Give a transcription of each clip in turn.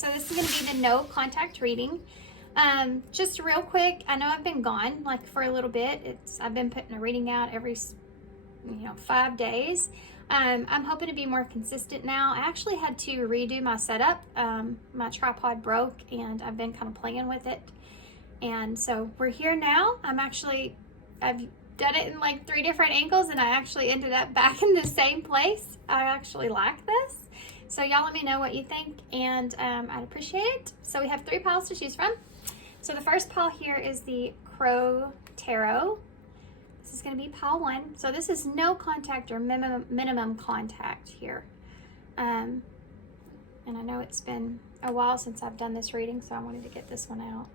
So this is going to be the no contact reading. Just real quick, I know I've been gone like for a little bit. I've been putting a reading out every 5 days. I'm hoping to be more consistent now. I actually had to redo my setup. My tripod broke and I've been kind of playing with it. And so we're here now. I've done it in like 3 different angles and I actually ended up back in the same place. I actually like this. So y'all let me know what you think and I'd appreciate it. So we have 3 piles to choose from. So the first pile here is the Crow Tarot. This is going to be pile 1. So this is no contact or minimum contact here. And I know it's been a while since I've done this reading, so I wanted to get this one out.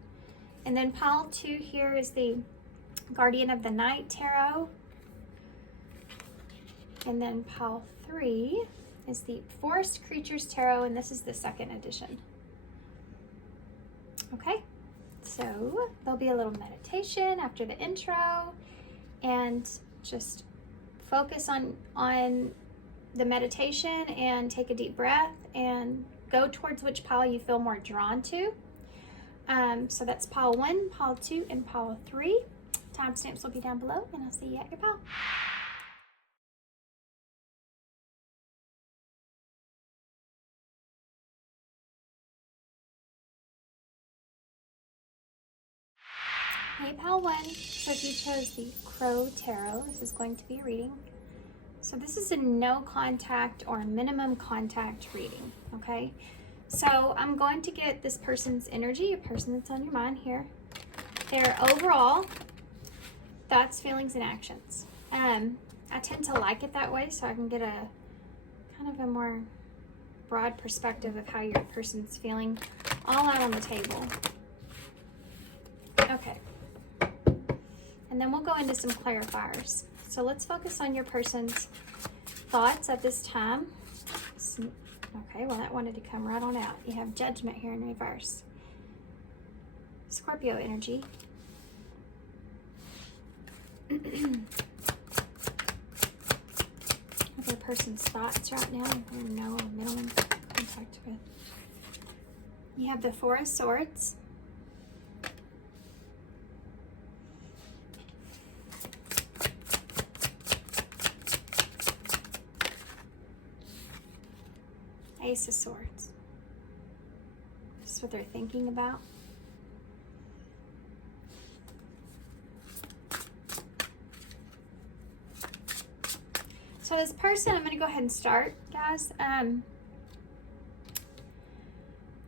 And then pile 2 here is the Guardian of the Night Tarot. And then pile 3 is the Forest Creatures Tarot, and this is the 2nd edition. Okay, so there'll be a little meditation after the intro, and just focus on the meditation and take a deep breath and go towards which pile you feel more drawn to. So that's pile 1, pile 2, and pile 3. Timestamps will be down below, and I'll see you at your pile. Hey, pile 1. So if you chose the Crow Tarot, this is going to be a reading. So this is a no contact or minimum contact reading, okay? So I'm going to get this person's energy, a person that's on your mind here, their overall thoughts, feelings, and actions. I tend to like it that way so I can get a kind of a more broad perspective of how your person's feeling all out on the table. Okay. And then we'll go into some clarifiers. So let's focus on your person's thoughts at this time. Okay, well that wanted to come right on out. You have Judgment here in reverse. Scorpio energy. Other person's thoughts right now, or no minimum contact with. You have the Four of Swords. Ace of Swords. This is what they're thinking about. So this person, I'm going to go ahead and start, guys.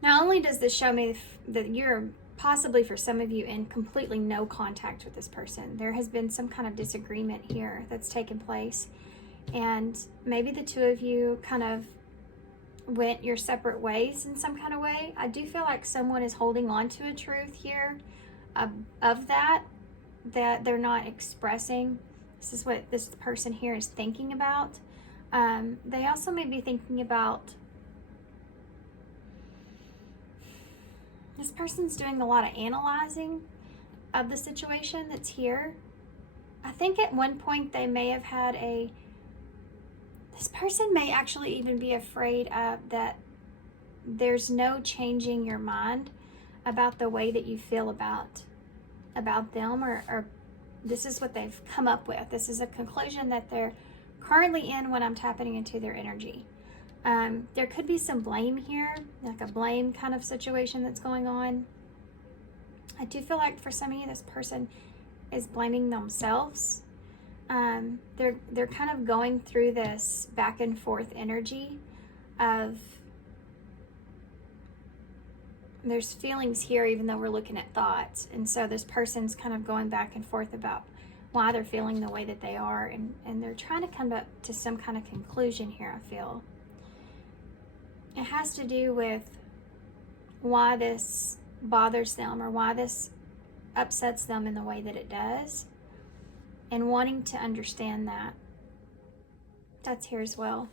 Not only does this show me that you're possibly, for some of you, in completely no contact with this person. There has been some kind of disagreement here that's taken place. And maybe the 2 of you kind of went your separate ways in some kind of way. I do feel like someone is holding on to a truth here of that they're not expressing. This is what this person here is thinking about. They also may be thinking about, this person's doing a lot of analyzing of the situation that's here. I think at one point they may have had this person may actually even be afraid of that there's no changing your mind about the way that you feel about them, or this is what they've come up with. This is a conclusion that they're currently in when I'm tapping into their energy. There could be some blame here, like a blame kind of situation that's going on. I do feel like for some of you, this person is blaming themselves. They're kind of going through this back and forth energy of, there's feelings here even though we're looking at thoughts, and so this person's kind of going back and forth about why they're feeling the way that they are, and they're trying to come up to some kind of conclusion here. I feel it has to do with why this bothers them or why this upsets them in the way that it does, and wanting to understand that. That's here as well.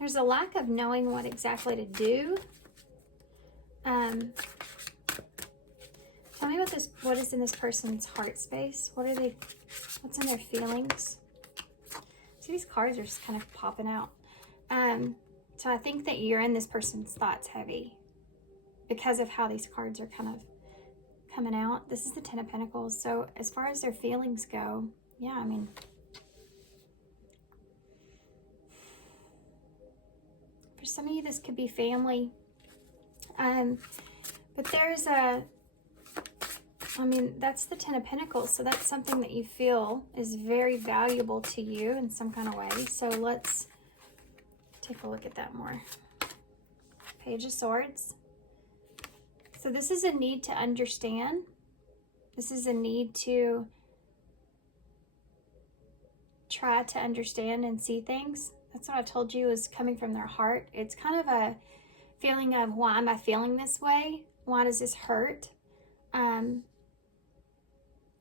There's a lack of knowing what exactly to do. Tell me what is in this person's heart space? What's in their feelings? See, these cards are just kind of popping out. So I think that you're in this person's thoughts heavy because of how these cards are kind of coming out. This is the Ten of Pentacles. So as far as their feelings go, yeah, I mean, for some of you, this could be family. But there's that's the Ten of Pentacles. So that's something that you feel is very valuable to you in some kind of way. So let's take a look at that more. Page of Swords. So this is a need to understand. This is a need to try to understand and see things. That's what I told you is coming from their heart. It's kind of a feeling of, why am I feeling this way? Why does this hurt? And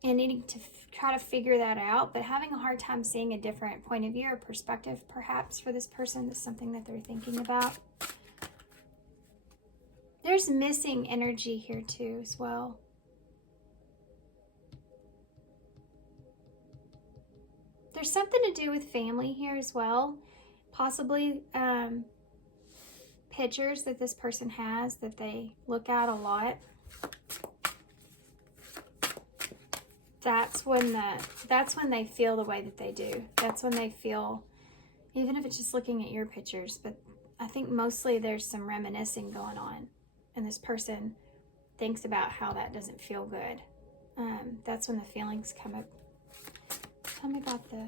needing to try to figure that out, but having a hard time seeing a different point of view or perspective perhaps for this person. That's something that they're thinking about. There's missing energy here too as well. There's something to do with family here as well. Possibly pictures that this person has that they look at a lot. That's when they feel the way that they do. That's when they feel, even if it's just looking at your pictures, but I think mostly there's some reminiscing going on. And this person thinks about how that doesn't feel good. That's when the feelings come up. Tell me about the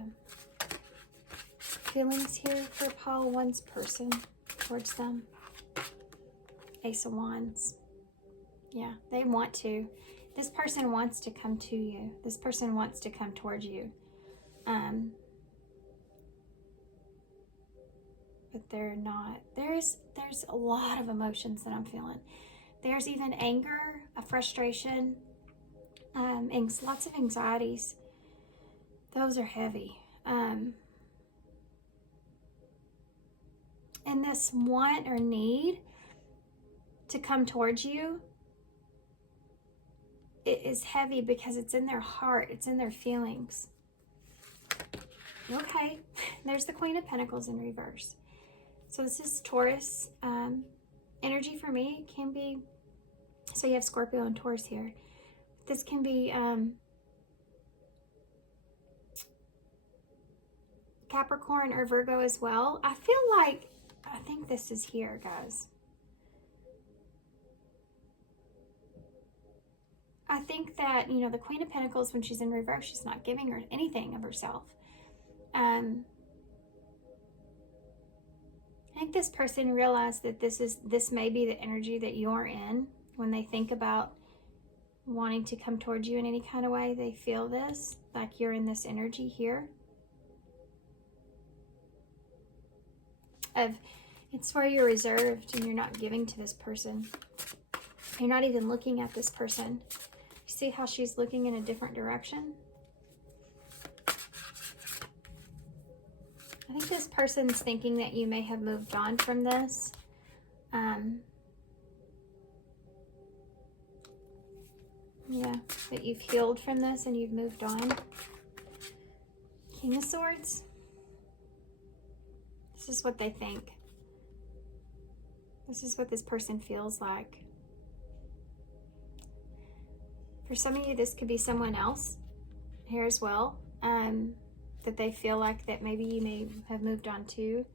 feelings here for pile one's person towards them. Ace of Wands. Yeah, they want to. This person wants to come to you. This person wants to come towards you. But they're not. There's a lot of emotions that I'm feeling. There's even anger, a frustration, lots of anxieties. Those are heavy. And this want or need to come towards you, it is heavy because it's in their heart. It's in their feelings. Okay, there's the Queen of Pentacles in reverse. So this is Taurus. Energy for me can be, so you have Scorpio and Taurus here. This can be Capricorn or Virgo as well. I think this is here, guys. I think that, you know, the Queen of Pentacles, when she's in reverse, she's not giving her anything of herself. I think this person realized that this may be the energy that you're in when they think about wanting to come towards you in any kind of way. They feel this, like you're in this energy here. It's where you're reserved and you're not giving to this person. You're not even looking at this person. You see how she's looking in a different direction? I think this person's thinking that you may have moved on from this. Yeah, that you've healed from this and you've moved on. King of Swords. This is what they think. This is what this person feels like. For some of you, this could be someone else here as well, that they feel like that maybe you may have moved on to.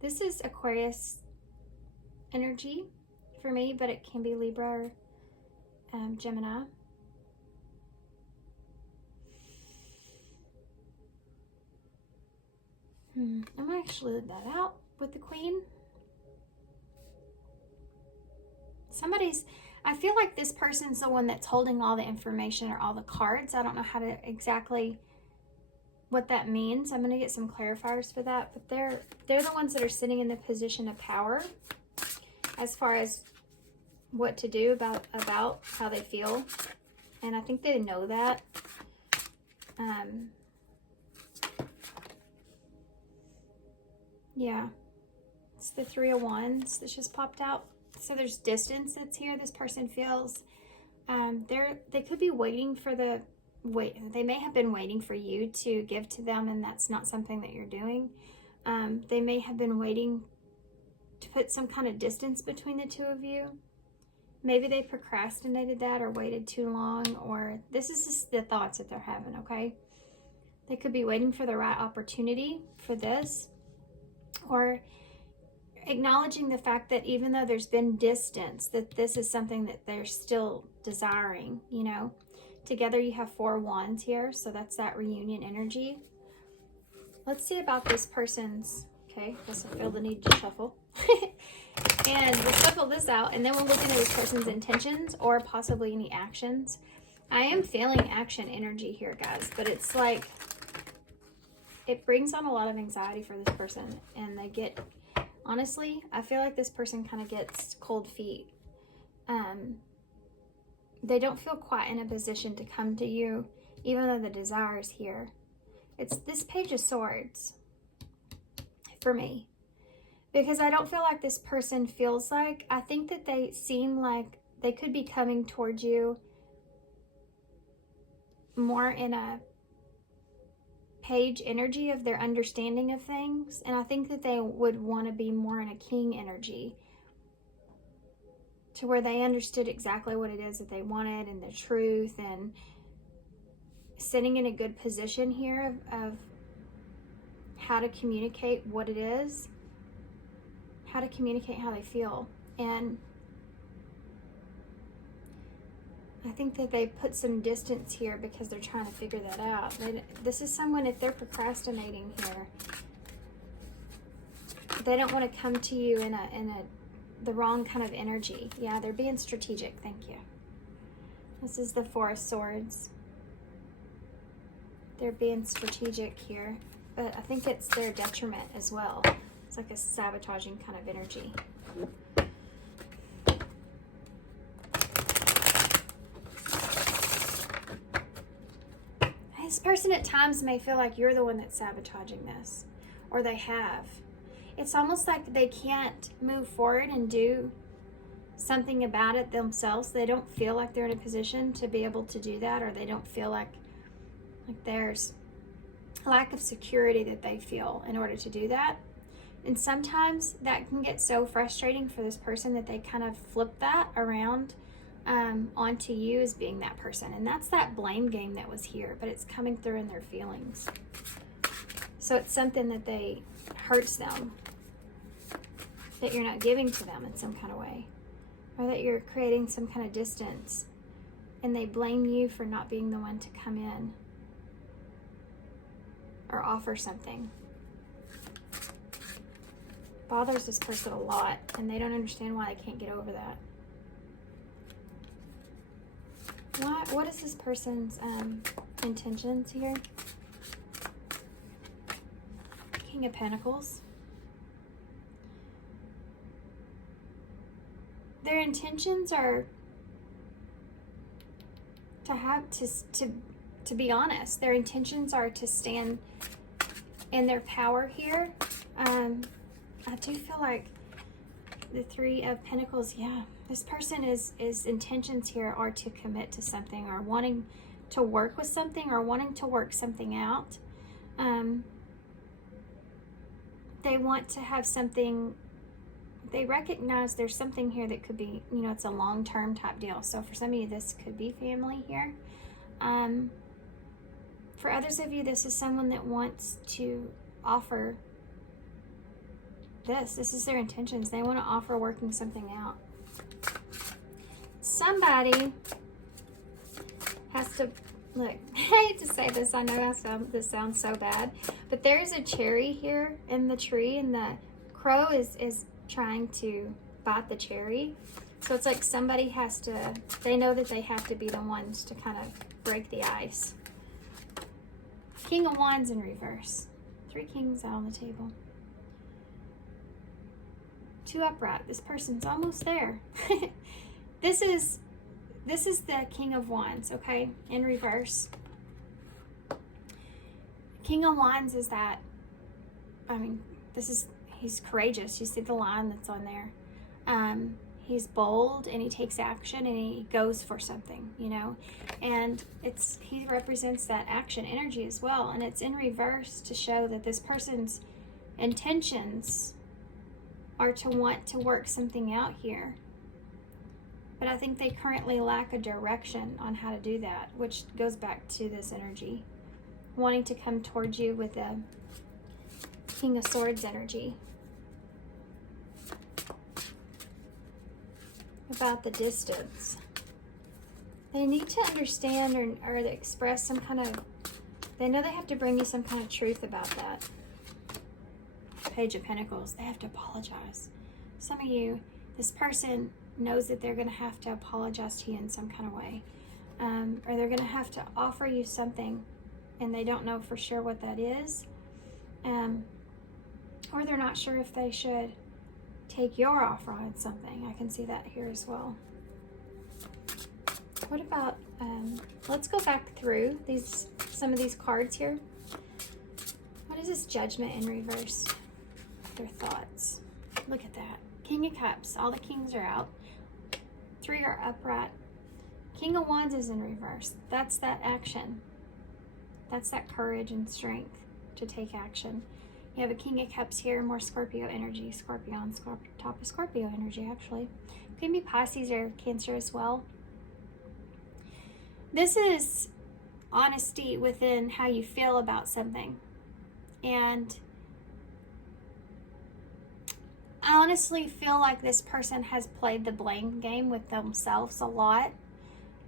This is Aquarius energy for me, but it can be Libra or Gemini. I'm gonna actually leave that out with the Queen. I feel like this person's the one that's holding all the information or all the cards. I don't know how to exactly what that means. I'm gonna get some clarifiers for that, but they're the ones that are sitting in the position of power as far as what to do about how they feel. And I think they know that. Yeah, it's the Three of Wands that just popped out. So there's distance that's here. This person feels they could be waiting for they may have been waiting for you to give to them, and that's not something that you're doing. They may have been waiting to put some kind of distance between the two of you. Maybe they procrastinated that or waited too long, or this is just the thoughts that they're having, okay? They could be waiting for the right opportunity for this, or acknowledging the fact that even though there's been distance, that this is something that they're still desiring, you know? Together you have 4 wands here, so that's that reunion energy. Let's see about this person's, okay, guess I feel the need to shuffle. And we'll shuffle this out, and then we'll look into this person's intentions or possibly any actions. I am feeling action energy here, guys, but it's like, it brings on a lot of anxiety for this person, and they get, honestly, I feel like this person kind of gets cold feet. They don't feel quite in a position to come to you, even though the desire is here. It's this Page of Swords for me, because I don't feel like this person feels like, I think that they seem like they could be coming towards you more in a Page energy of their understanding of things, and I think that they would want to be more in a King energy, to where they understood exactly what it is that they wanted and the truth, and sitting in a good position here of how to communicate what it is, how to communicate how they feel. And I think that they put some distance here because they're trying to figure that out. This is someone, if they're procrastinating here, they don't want to come to you in the wrong kind of energy. Yeah, they're being strategic. Thank you. This is the 4 of Swords. They're being strategic here, but I think it's their detriment as well. It's like a sabotaging kind of energy. This person at times may feel like you're the one that's sabotaging this, or they have. It's almost like they can't move forward and do something about it themselves. They don't feel like they're in a position to be able to do that, or they don't feel like there's a lack of security that they feel in order to do that. And sometimes that can get so frustrating for this person that they kind of flip that around onto you as being that person. And that's that blame game that was here, but it's coming through in their feelings. So it's something that they hurts them, that you're not giving to them in some kind of way, or that you're creating some kind of distance, and they blame you for not being the one to come in or offer something. Bothers this person a lot, and they don't understand why they can't get over that. What is this person's intentions here? King of Pentacles. Their intentions are to be honest. Their intentions are to stand in their power here. I do feel like the 3 of Pentacles, yeah, this person is intentions here are to commit to something, or wanting to work with something, or wanting to work something out. They want to have something, they recognize there's something here that could be, you know, it's a long-term type deal. So for some of you, this could be family here. For others of you, this is someone that wants to offer this. This is their intentions. They want to offer working something out. Somebody has to, look, I hate to say this, I know this sounds so bad, but there's a cherry here in the tree, and the crow is trying to bite the cherry. So it's like somebody has to, they know that they have to be the ones to kind of break the ice. King of Wands in reverse. 3 kings out on the table. 2 upright. This person's almost there. This is the King of Wands, okay, in reverse. King of Wands is that, I mean, he's courageous. You see the line that's on there. He's bold, and he takes action, and he goes for something, you know, and he represents that action energy as well. And it's in reverse to show that this person's intentions are to want to work something out here. But I think they currently lack a direction on how to do that, which goes back to this energy. Wanting to come towards you with the King of Swords energy. About the distance. They need to understand or express some kind of, they know they have to bring you some kind of truth about that. Page of Pentacles. They have to apologize. Some of you, this person knows that they're going to have to apologize to you in some kind of way. Or they're going to have to offer you something and they don't know for sure what that is. Or they're not sure if they should take your offer on something. I can see that here as well. What about, let's go back through some of these cards here. What is this Judgment in reverse? Their thoughts. Look at that. King of Cups. All the kings are out. 3 are upright. King of Wands is in reverse. That's that action. That's that courage and strength to take action. You have a King of Cups here, more Scorpio energy. Scorpion, top of Scorpio energy, actually. Could be Pisces or Cancer as well. This is honesty within how you feel about something. And I honestly feel like this person has played the blame game with themselves a lot,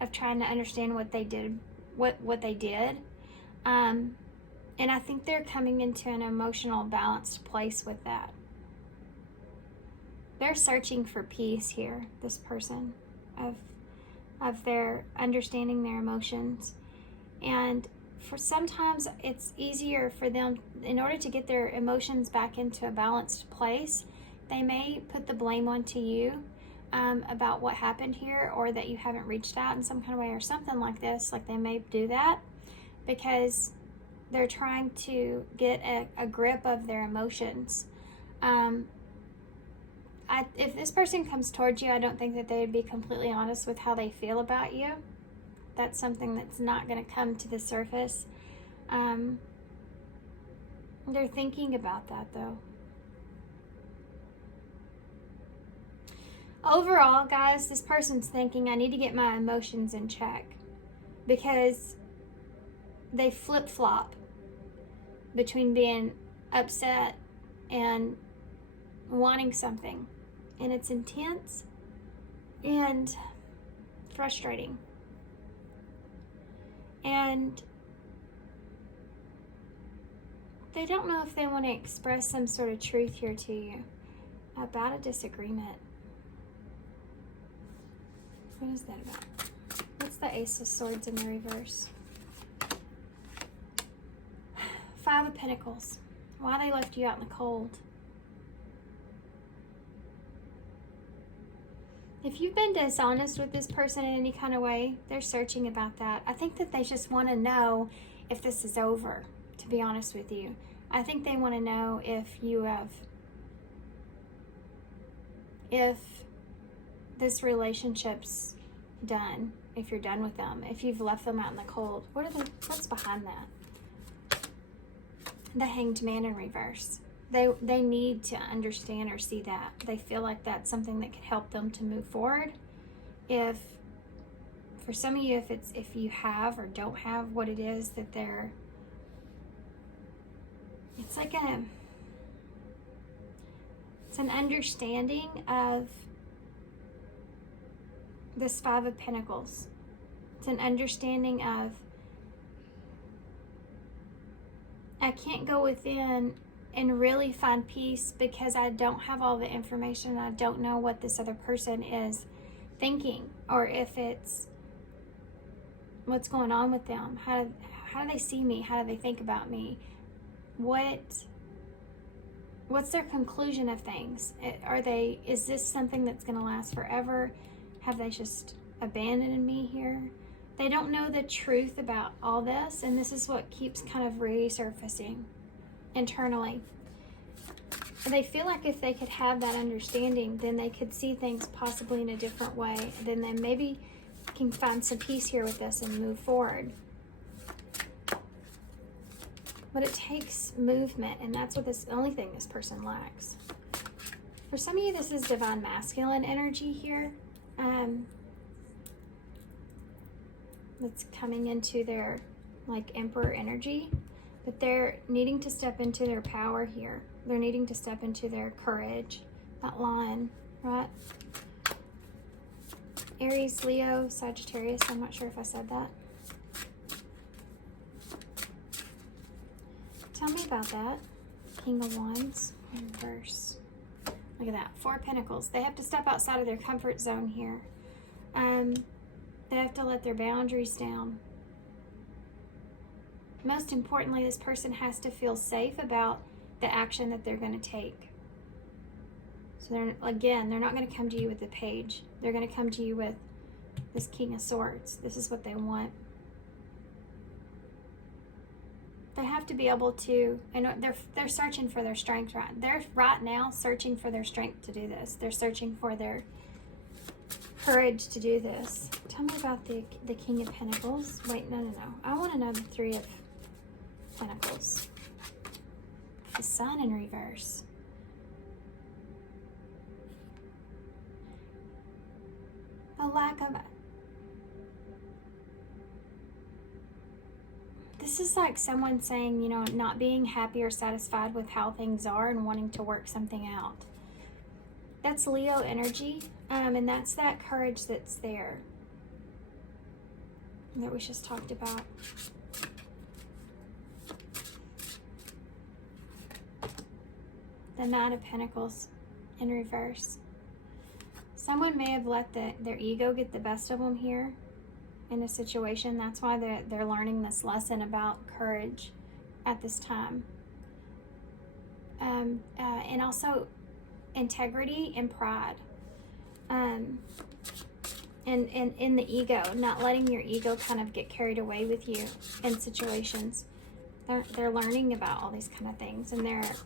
of trying to understand what they did, what they did. And I think they're coming into an emotional balanced place with that. They're searching for peace here, this person, of their understanding their emotions. And for sometimes it's easier for them, in order to get their emotions back into a balanced place, they may put the blame onto you about what happened here, or that you haven't reached out in some kind of way or something like this. Like they may do that because they're trying to get a grip of their emotions. If this person comes towards you, I don't think that they would be completely honest with how they feel about you. That's something that's not going to come to the surface. They're thinking about that, though. Overall, guys, this person's thinking, I need to get my emotions in check, because they flip-flop between being upset and wanting something. And it's intense and frustrating. And they don't know if they want to express some sort of truth here to you about a disagreement. What is that about? What's the Ace of Swords in the reverse? 5 of Pentacles. Why they left you out in the cold. If you've been dishonest with this person in any kind of way, they're searching about that. I think that they just want to know if this is over, to be honest with you. I think they want to know if this relationship's done, if you're done with them, if you've left them out in the cold. What's behind that? The Hanged Man in reverse. They need to understand or see that. They feel like that's something that could help them to move forward. If, for some of you, if you have or don't have what it is that it's like it's an understanding of this 5 of Pentacles. It's an understanding of, I can't go within and really find peace because I don't have all the information. I don't know what this other person is thinking, or if it's what's going on with them. How do they see me? How do they think about me? What's their conclusion of things? Is this something that's going to last forever? Have they just abandoned me here? They don't know the truth about all this, and this is what keeps kind of resurfacing internally. They feel like if they could have that understanding, then they could see things possibly in a different way. Then they maybe can find some peace here with this and move forward. But it takes movement, and that's what the only thing this person lacks. For some of you, this is divine masculine energy here. That's coming into their like emperor energy, but they're needing to step into their power here. They're needing to step into their courage, that line, right? Aries, Leo, Sagittarius. I'm not sure if I said that. Tell me about that. King of Wands in reverse. Look at that. 4 Pentacles. They have to step outside of their comfort zone here. They have to let their boundaries down. Most importantly, this person has to feel safe about the action that they're going to take. So they're not going to come to you with the Page. They're going to come to you with this King of Swords. This is what they want. They have to be able to, and they're searching for their strength, right? They're right now searching for their strength to do this. They're searching for their courage to do this. Tell me about the King of Pentacles. Wait, no. I want to know the 3 of Pentacles. The Sun in reverse. The lack of... This is like someone saying, you know, not being happy or satisfied with how things are and wanting to work something out. That's Leo energy, and that's that courage that's there that we just talked about. The Knight of Pentacles in reverse. Someone may have let their ego get the best of them here in a situation. That's why they're learning this lesson about courage at this time. And also integrity and pride. And in the ego, not letting your ego kind of get carried away with you in situations. They're learning about all these kind of things, and there's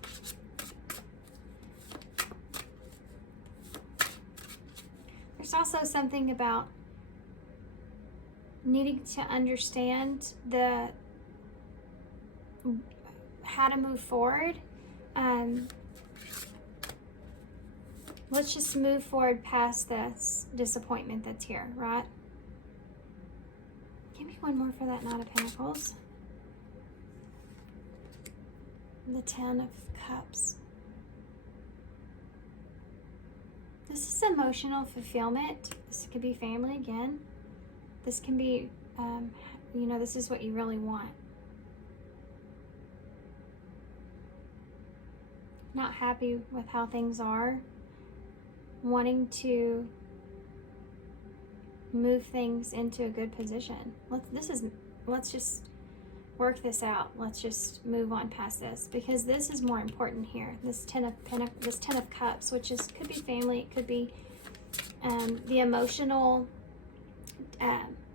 also something about needing to understand how to move forward. Let's just move forward past this disappointment that's here, right? Give me one more for that Knight of Pentacles. The 10 of Cups. This is emotional fulfillment. This could be family again. This can be, you know, this is what you really want. Not happy with how things are. Wanting to move things into a good position. Let's just work this out. Let's just move on past this, because this is more important here. This 10 of Cups, which could be family. It could be the emotional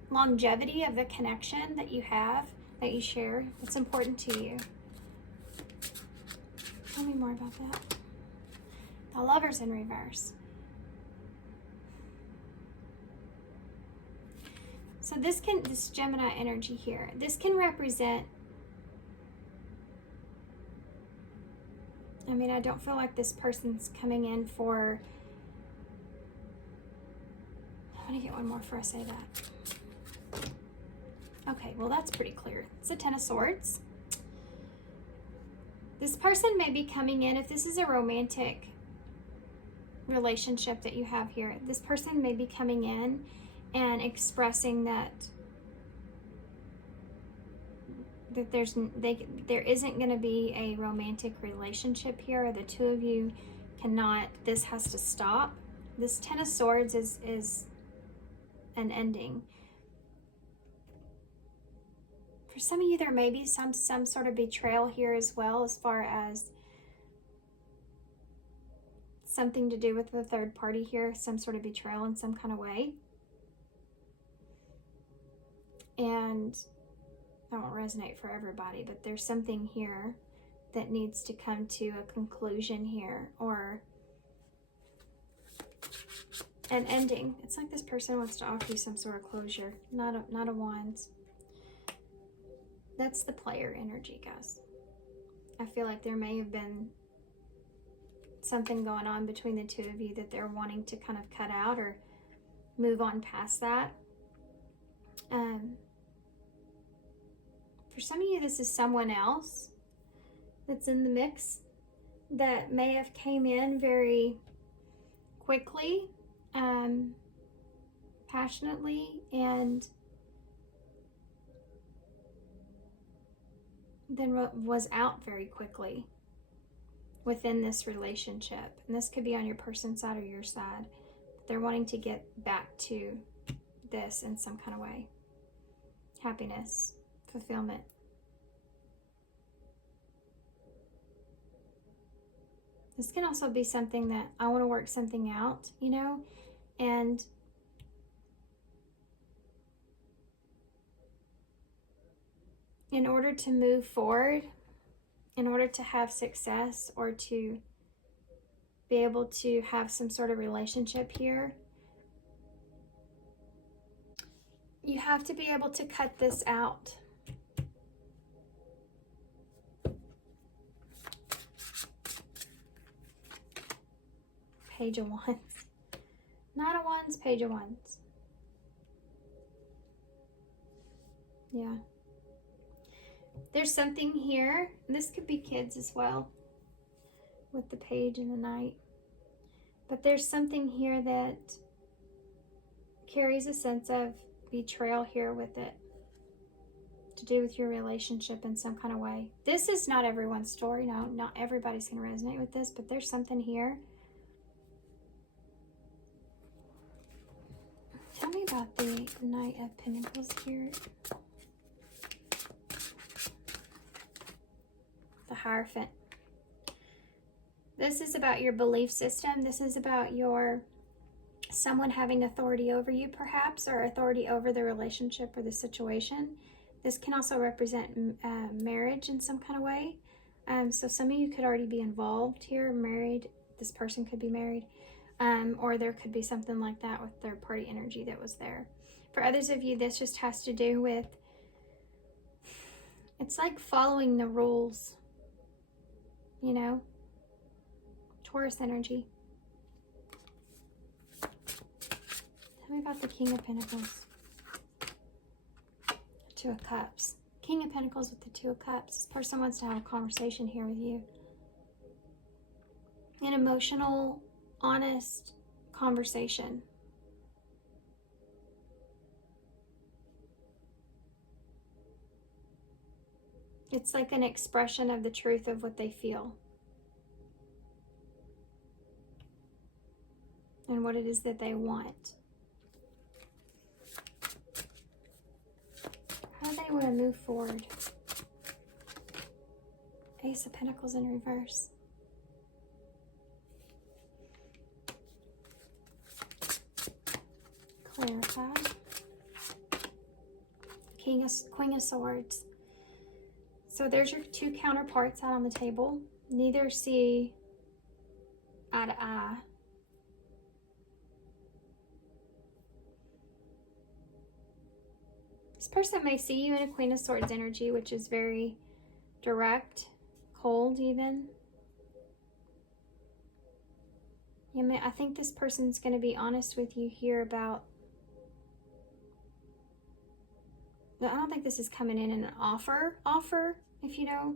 longevity of the connection that you have, that you share. It's important to you. Tell me more about that. The Lovers in reverse. So this Gemini energy here, this can represent, I mean, I don't feel like this person's coming in for, I'm gonna get one more before I say that. Okay, well that's pretty clear. It's a 10 of Swords. This person may be coming in, if this is a romantic relationship that you have here, this person may be coming in and expressing that there isn't going to be a romantic relationship here. The two of you cannot, this has to stop. This 10 of Swords is an ending. For some of you, there may be some sort of betrayal here as well, as far as something to do with the third party here, some sort of betrayal in some kind of way. And that won't resonate for everybody, but there's something here that needs to come to a conclusion here, or an ending. It's like this person wants to offer you some sort of closure. Not a Wands. That's the player energy, guys. I feel like there may have been something going on between the two of you that they're wanting to kind of cut out or move on past that. For some of you, this is someone else that's in the mix that may have came in very quickly, passionately, and then was out very quickly within this relationship. And this could be on your person's side or your side. They're wanting to get back to this in some kind of way. Happiness, fulfillment. This can also be something that I want to work something out, you know, and in order to move forward, in order to have success or to be able to have some sort of relationship here, you have to be able to cut this out. Page of Wands. Knight of Wands, Page of Wands. Yeah. There's something here. This could be kids as well, with the Page and the Knight. But there's something here that carries a sense of betrayal here with it, to do with your relationship in some kind of way. This is not everyone's story. No, not everybody's going to resonate with this, but there's something here. Tell me about the Knight of Pentacles here. The Hierophant. This is about your belief system. This is about someone having authority over you, perhaps, or authority over the relationship or the situation. This can also represent marriage in some kind of way. So some of you could already be involved here, married. This person could be married. Or there could be something like that with third party energy that was there. For others of you, this just has to do with, it's like following the rules, you know, Taurus energy. Tell me about the King of Pentacles. Two of Cups. King of Pentacles with the Two of Cups. This person wants to have a conversation here with you. An emotional, honest conversation. It's like an expression of the truth of what they feel and what it is that they want. How do they want to move forward? Ace of Pentacles in reverse. Clarify. Queen of Swords. So there's your two counterparts out on the table. Neither see eye to eye. This person may see you in a Queen of Swords energy, which is very direct, cold even. I think this person's going to be honest with you here about, I don't think this is coming in an offer, if you know,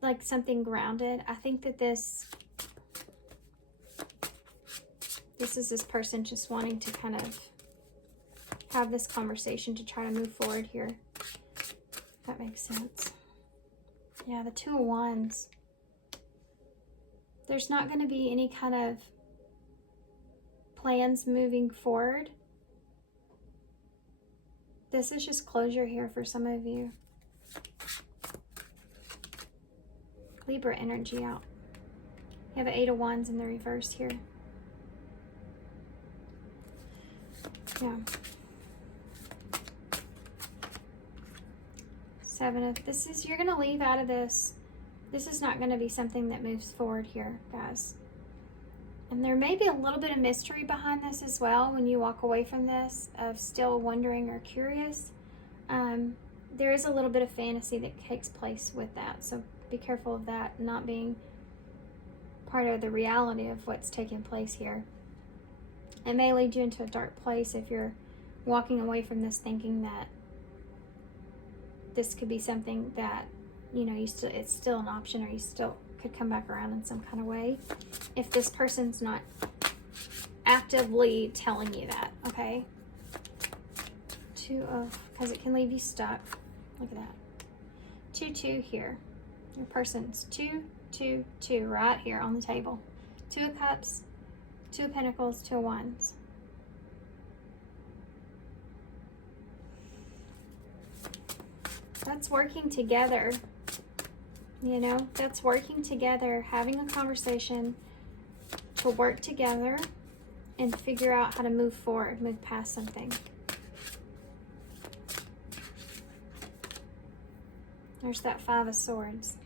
like something grounded. I think that this is this person just wanting to kind of have this conversation to try to move forward here. If that makes sense. Yeah, the Two of Wands. There's not going to be any kind of plans moving forward. This is just closure here for some of you. Libra energy out. You have an Eight of Wands in the reverse here. Yeah. Seven of, this is, you're going to leave out of this. This is not going to be something that moves forward here, guys. And there may be a little bit of mystery behind this as well when you walk away from this, of still wondering or curious. There is a little bit of fantasy that takes place with that. So Be careful of that not being part of the reality of what's taking place here. It may lead you into a dark place if you're walking away from this thinking that this could be something that, you know, it's still an option, or you still could come back around in some kind of way if this person's not actively telling you that, okay? Because it can leave you stuck. Look at that. 2-2 here. Your person's 2-2-2 right here on the table. 2 of Cups, 2 of Pentacles, 2 of Wands. That's working together. You know, that's working together, having a conversation to work together and figure out how to move forward, move past something. There's that 5 of Swords.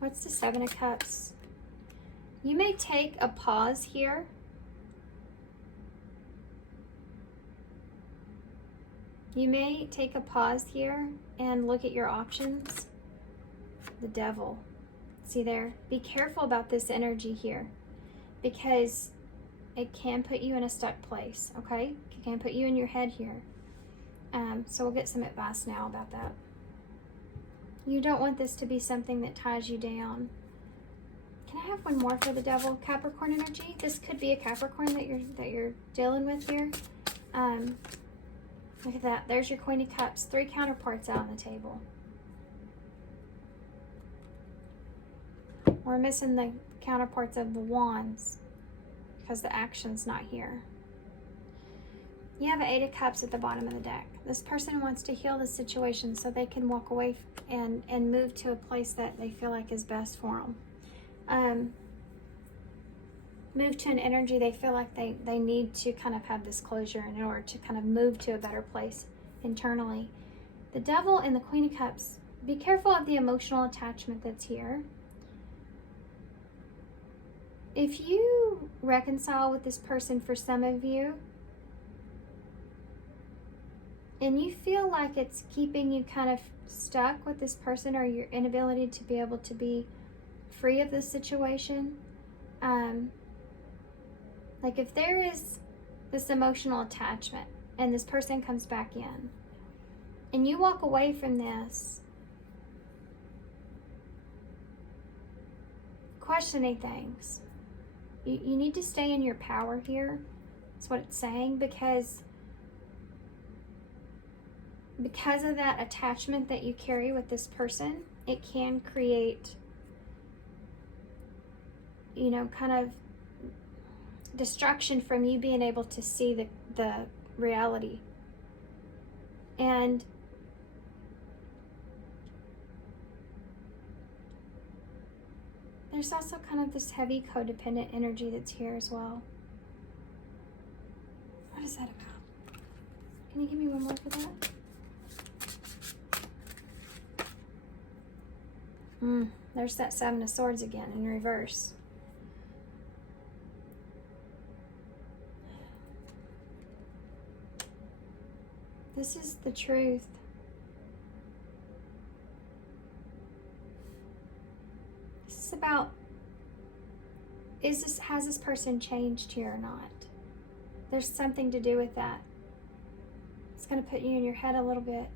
What's the 7 of Cups? You may take a pause here. You may take a pause here and look at your options. The Devil. See there? Be careful about this energy here, because it can put you in a stuck place, okay? It can put you in your head here. So we'll get some advice now about that. You don't want this to be something that ties you down. Can I have one more for the Devil? Capricorn energy. This could be a Capricorn that you're dealing with here. Look at that. There's your Queen of Cups. 3 counterparts out on the table. We're missing the counterparts of the Wands because the action's not here. You have an 8 of Cups at the bottom of the deck. This person wants to heal the situation so they can walk away and move to a place that they feel like is best for them. Move to an energy they feel like they need to kind of have this closure in order to kind of move to a better place internally. The Devil and the Queen of Cups. Be careful of the emotional attachment that's here. If you reconcile with this person, for some of you, and you feel like it's keeping you kind of stuck with this person, or your inability to be able to be free of this situation, like if there is this emotional attachment and this person comes back in and you walk away from this questioning things, you need to stay in your power here. That's what it's saying, because of that attachment that you carry with this person, it can create, you know, kind of distraction from you being able to see the reality. And there's also kind of this heavy codependent energy that's here as well. What is that about? Can you give me one more for that? There's that 7 of Swords again in reverse. This is the truth. This is about, has this person changed here or not? There's something to do with that. It's going to put you in your head a little bit.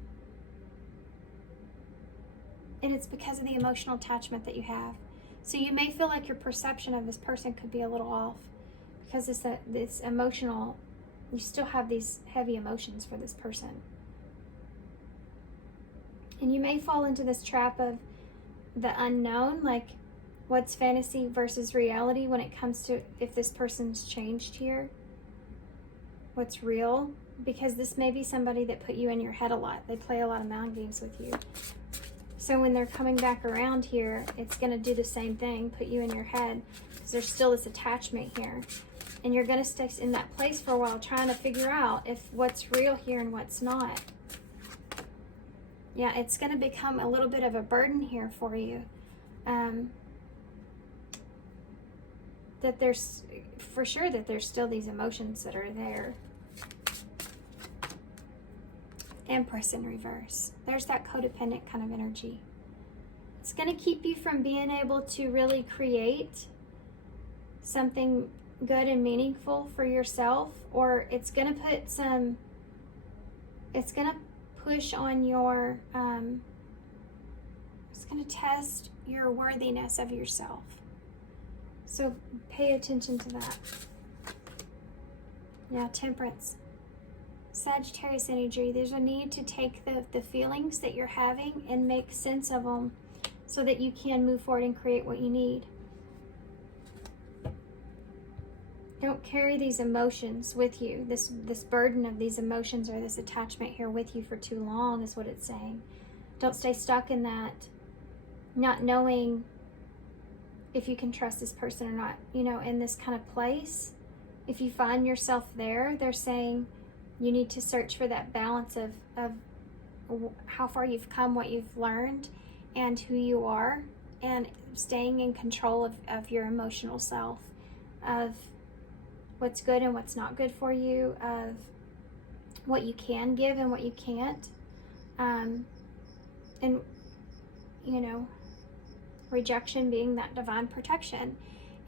And it's because of the emotional attachment that you have. So you may feel like your perception of this person could be a little off, because this emotional, you still have these heavy emotions for this person. And you may fall into this trap of the unknown, like what's fantasy versus reality when it comes to if this person's changed here. What's real? Because this may be somebody that put you in your head a lot. They play a lot of mind games with you. So when they're coming back around here, it's going to do the same thing, put you in your head, because there's still this attachment here. And you're going to stay in that place for a while trying to figure out if what's real here and what's not. Yeah, it's going to become a little bit of a burden here for you. That there's, for sure that there's still these emotions that are there. Empress in reverse. There's that codependent kind of energy. It's going to keep you from being able to really create something good and meaningful for yourself, or it's going to put some, it's going to push on your, it's going to test your worthiness of yourself. So pay attention to that. Now, Temperance. Sagittarius energy. There's a need to take the feelings that you're having and make sense of them so that you can move forward and create what you need. Don't carry these emotions with you. This burden of these emotions or this attachment here with you for too long is what it's saying. Don't stay stuck in that, not knowing if you can trust this person or not. You know, in this kind of place, if you find yourself there, they're saying you need to search for that balance of how far you've come, what you've learned, and who you are, and staying in control of your emotional self, of what's good and what's not good for you, of what you can give and what you can't. And, you know, rejection being that divine protection.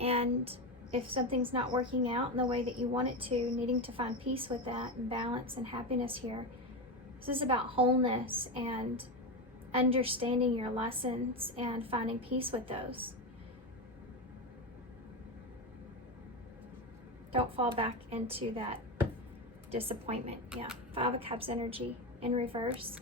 And if something's not working out in the way that you want it to, needing to find peace with that and balance and happiness here. This is about wholeness and understanding your lessons and finding peace with those. Don't fall back into that disappointment. Yeah, 5 of Cups energy in reverse.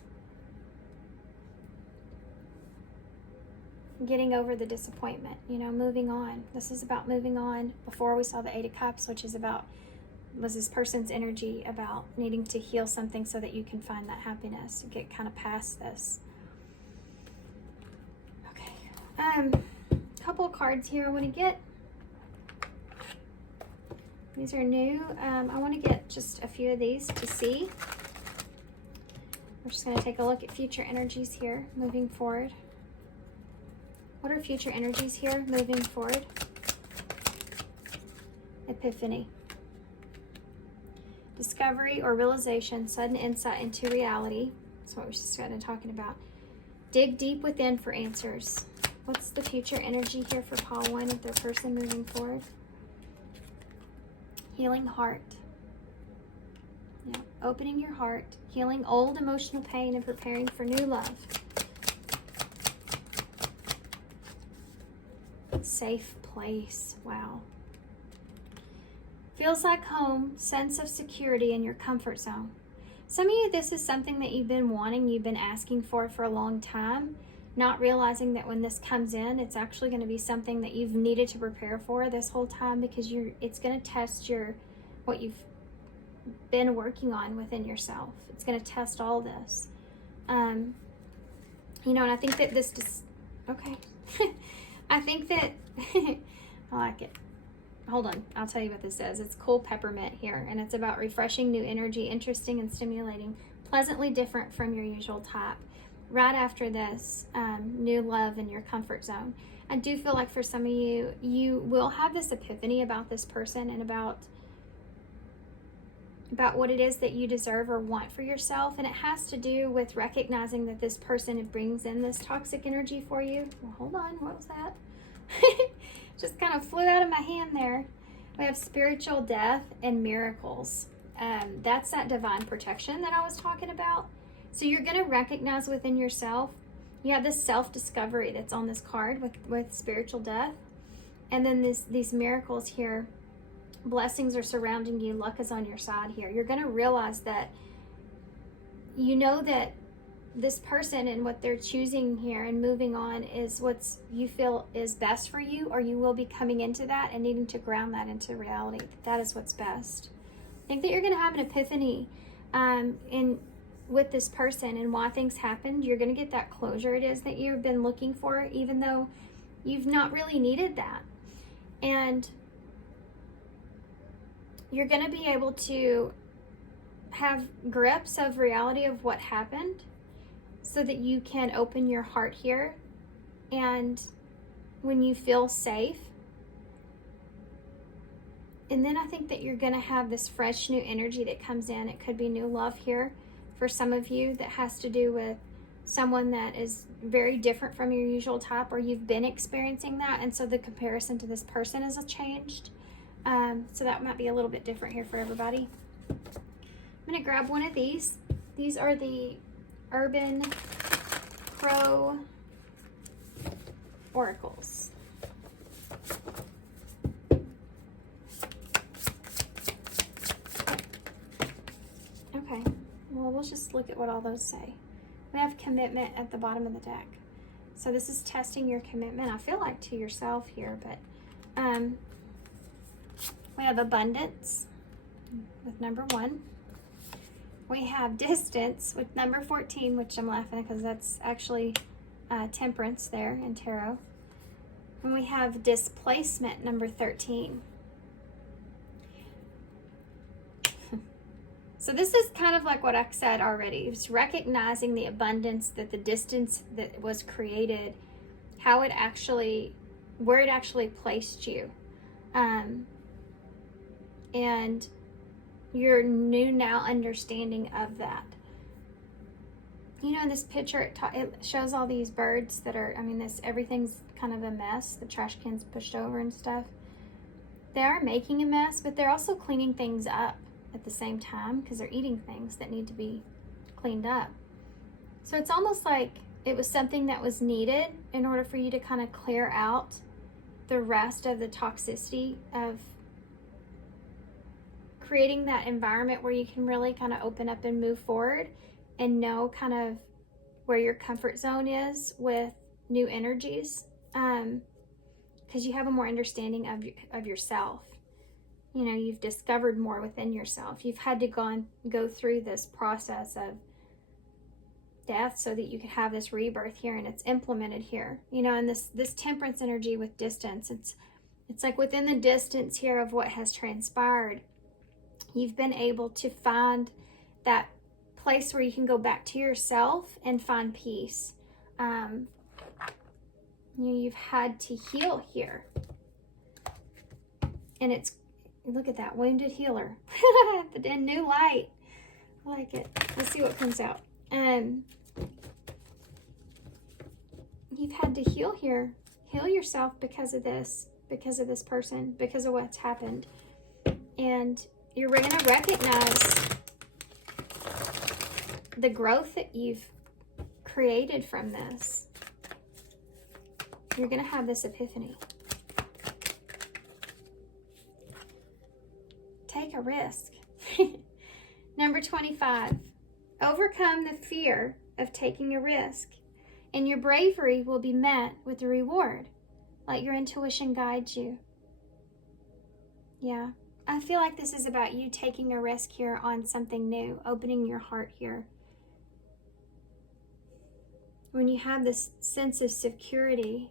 Getting over the disappointment, you know, moving on. This is about moving on. Before we saw the 8 of Cups, which is about, was this person's energy about needing to heal something so that you can find that happiness, get kind of past this. Okay, couple of cards here I want to get. These are new. I want to get just a few of these to see. We're just going to take a look at future energies here, moving forward. What are future energies here, moving forward? Epiphany. Discovery or realization, sudden insight into reality. That's what we just started talking about. Dig deep within for answers. What's the future energy here for pile 1 of their person moving forward? Healing heart. Yeah, opening your heart, healing old emotional pain, and preparing for new love. Safe place. Wow. Feels like home, sense of security in your comfort zone. Some of you, this is something that you've been wanting, you've been asking for a long time, not realizing that when this comes in, it's actually going to be something that you've needed to prepare for this whole time, because it's going to test what you've been working on within yourself. It's going to test all this. You know, and I think that this just, okay. I think that, I like it. Hold on, I'll tell you what this says. It's cool peppermint here, and it's about refreshing new energy, interesting and stimulating, pleasantly different from your usual type. Right after this, new love in your comfort zone. I do feel like for some of you, you will have this epiphany about this person and about what it is that you deserve or want for yourself. And it has to do with recognizing that this person brings in this toxic energy for you. Well, hold on, what was that? Just kind of flew out of my hand there. We have spiritual death and miracles. That's that divine protection that I was talking about. So you're going to recognize within yourself, you have this self-discovery that's on this card with spiritual death. And then these miracles here, blessings are surrounding you, luck is on your side here. You're going to realize that you know that this person and what they're choosing here and moving on is what you feel is best for you, or you will be coming into that and needing to ground that into reality. That is what's best. I think that you're going to have an epiphany with this person and why things happened. You're going to get that closure it is that you've been looking for, even though you've not really needed that. And you're going to be able to have grips of reality of what happened so that you can open your heart here. And when you feel safe, and then I think that you're going to have this fresh new energy that comes in. It could be new love here for some of you that has to do with someone that is very different from your usual type, or you've been experiencing that, and so the comparison to this person is changed. So that might be a little bit different here for everybody. I'm going to grab one of these. These are the Urban Crow Oracles. Okay, well, we'll just look at what all those say. We have commitment at the bottom of the deck. So this is testing your commitment, I feel like, to yourself here, but we have abundance with number 1. We have distance with number 14, which I'm laughing because that's actually temperance there in tarot. And we have displacement, number 13. So this is kind of like what I said already. It's recognizing the abundance, that the distance that was created, how it actually, where it actually placed you. And your new now understanding of that. You know, in this picture, it shows all these birds that are, I mean, everything's kind of a mess. The trash can's pushed over and stuff. They are making a mess, but they're also cleaning things up at the same time because they're eating things that need to be cleaned up. So it's almost like it was something that was needed in order for you to kind of clear out the rest of the toxicity of creating that environment where you can really kind of open up and move forward and know kind of where your comfort zone is with new energies, because you have a more understanding of yourself. You know, you've discovered more within yourself. You've had to go through this process of death so that you could have this rebirth here, and it's implemented here. You know, and this temperance energy with distance, it's like within the distance here of what has transpired, you've been able to find that place where you can go back to yourself and find peace. You've had to heal here. And it's, look at that, wounded healer. The new light. I like it. Let's see what comes out. You've had to heal here. Heal yourself because of this person, because of what's happened. And you're going to recognize the growth that you've created from this. You're going to have this epiphany. Take a risk. Number 25. Overcome the fear of taking a risk, and your bravery will be met with a reward. Let your intuition guide you. Yeah. I feel like this is about you taking a risk here on something new, opening your heart here. When you have this sense of security,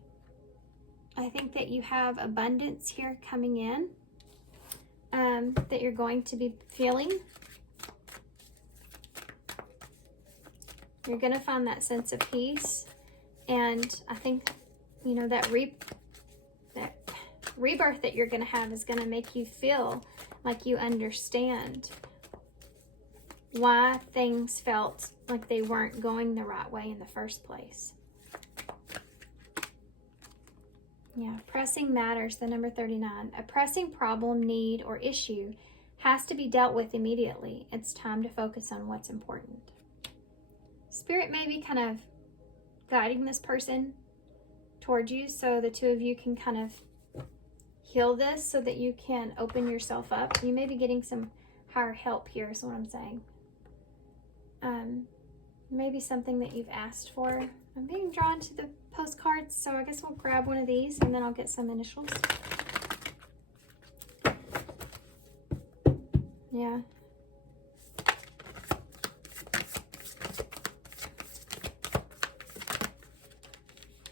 I think that you have abundance here coming in, that you're going to be feeling. You're going to find that sense of peace. And I think, you know, that rebirth that you're going to have is going to make you feel like you understand why things felt like they weren't going the right way in the first place. Yeah, pressing matters, the number 39. A pressing problem, need, or issue has to be dealt with immediately. It's time to focus on what's important. Spirit may be kind of guiding this person toward you so the two of you can kind of heal this so that you can open yourself up. You may be getting some higher help here is what I'm saying. Maybe something that you've asked for. I'm being drawn to the postcards, so I guess we'll grab one of these and then I'll get some initials. Yeah.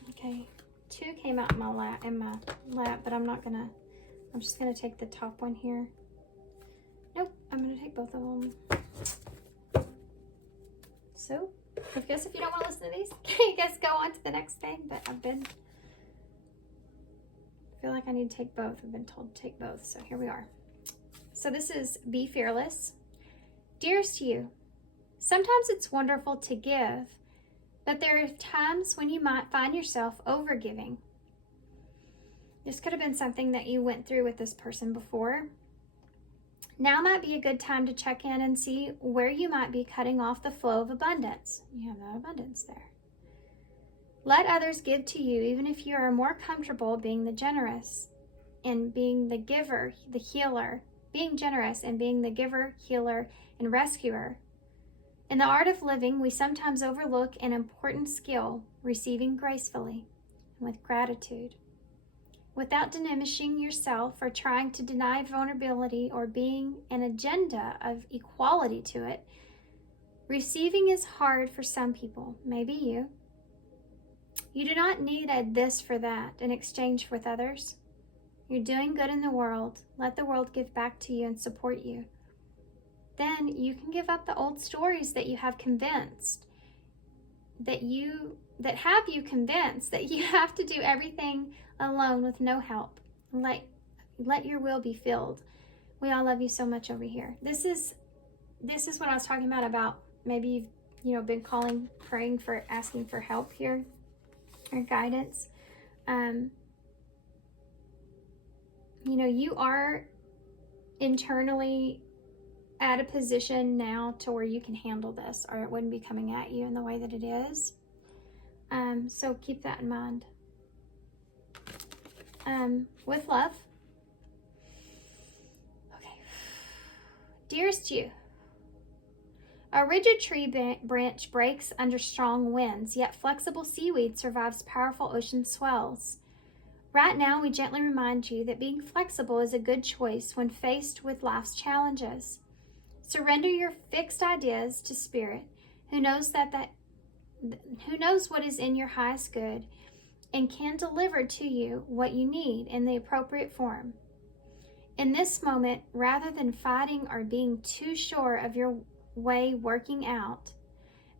Okay. 2 came out in my lap, but I'm just gonna take the top one here. Nope, I'm gonna take both of them. So, I guess if you don't want to listen to these, you guys go on to the next thing, but I feel like I need to take both. I've been told to take both, so here we are. So this is Be Fearless. Dearest you, Sometimes it's wonderful to give, but there are times when you might find yourself overgiving. This could have been something that you went through with this person before. Now might be a good time to check in and see where you might be cutting off the flow of abundance. You have that abundance there. Let others give to you, even if you are more comfortable being the generous and being the giver, the healer, being generous and being the giver, healer, and rescuer. In the art of living, we sometimes overlook an important skill, receiving gracefully and with gratitude. Without diminishing yourself or trying to deny vulnerability or being an agenda of equality to it, receiving is hard for some people, maybe you. You do not need a this for that in exchange with others. You're doing good in the world. Let the world give back to you and support you. Then you can give up the old stories that you have convinced, that have you convinced that you have to do everything alone with no help. Let your will be filled. We all love you so much over here. This is what I was talking about maybe you've been calling, praying for, asking for help here or guidance. You are internally at a position now to where you can handle this, or it wouldn't be coming at you in the way that it is. So keep that in mind. With love. Okay. Dearest you, a rigid tree branch breaks under strong winds, yet flexible seaweed survives powerful ocean swells. Right now, we gently remind you that being flexible is a good choice when faced with life's challenges. Surrender your fixed ideas to Spirit, who knows what is in your highest good and can deliver to you what you need in the appropriate form. In this moment, rather than fighting or being too sure of your way working out,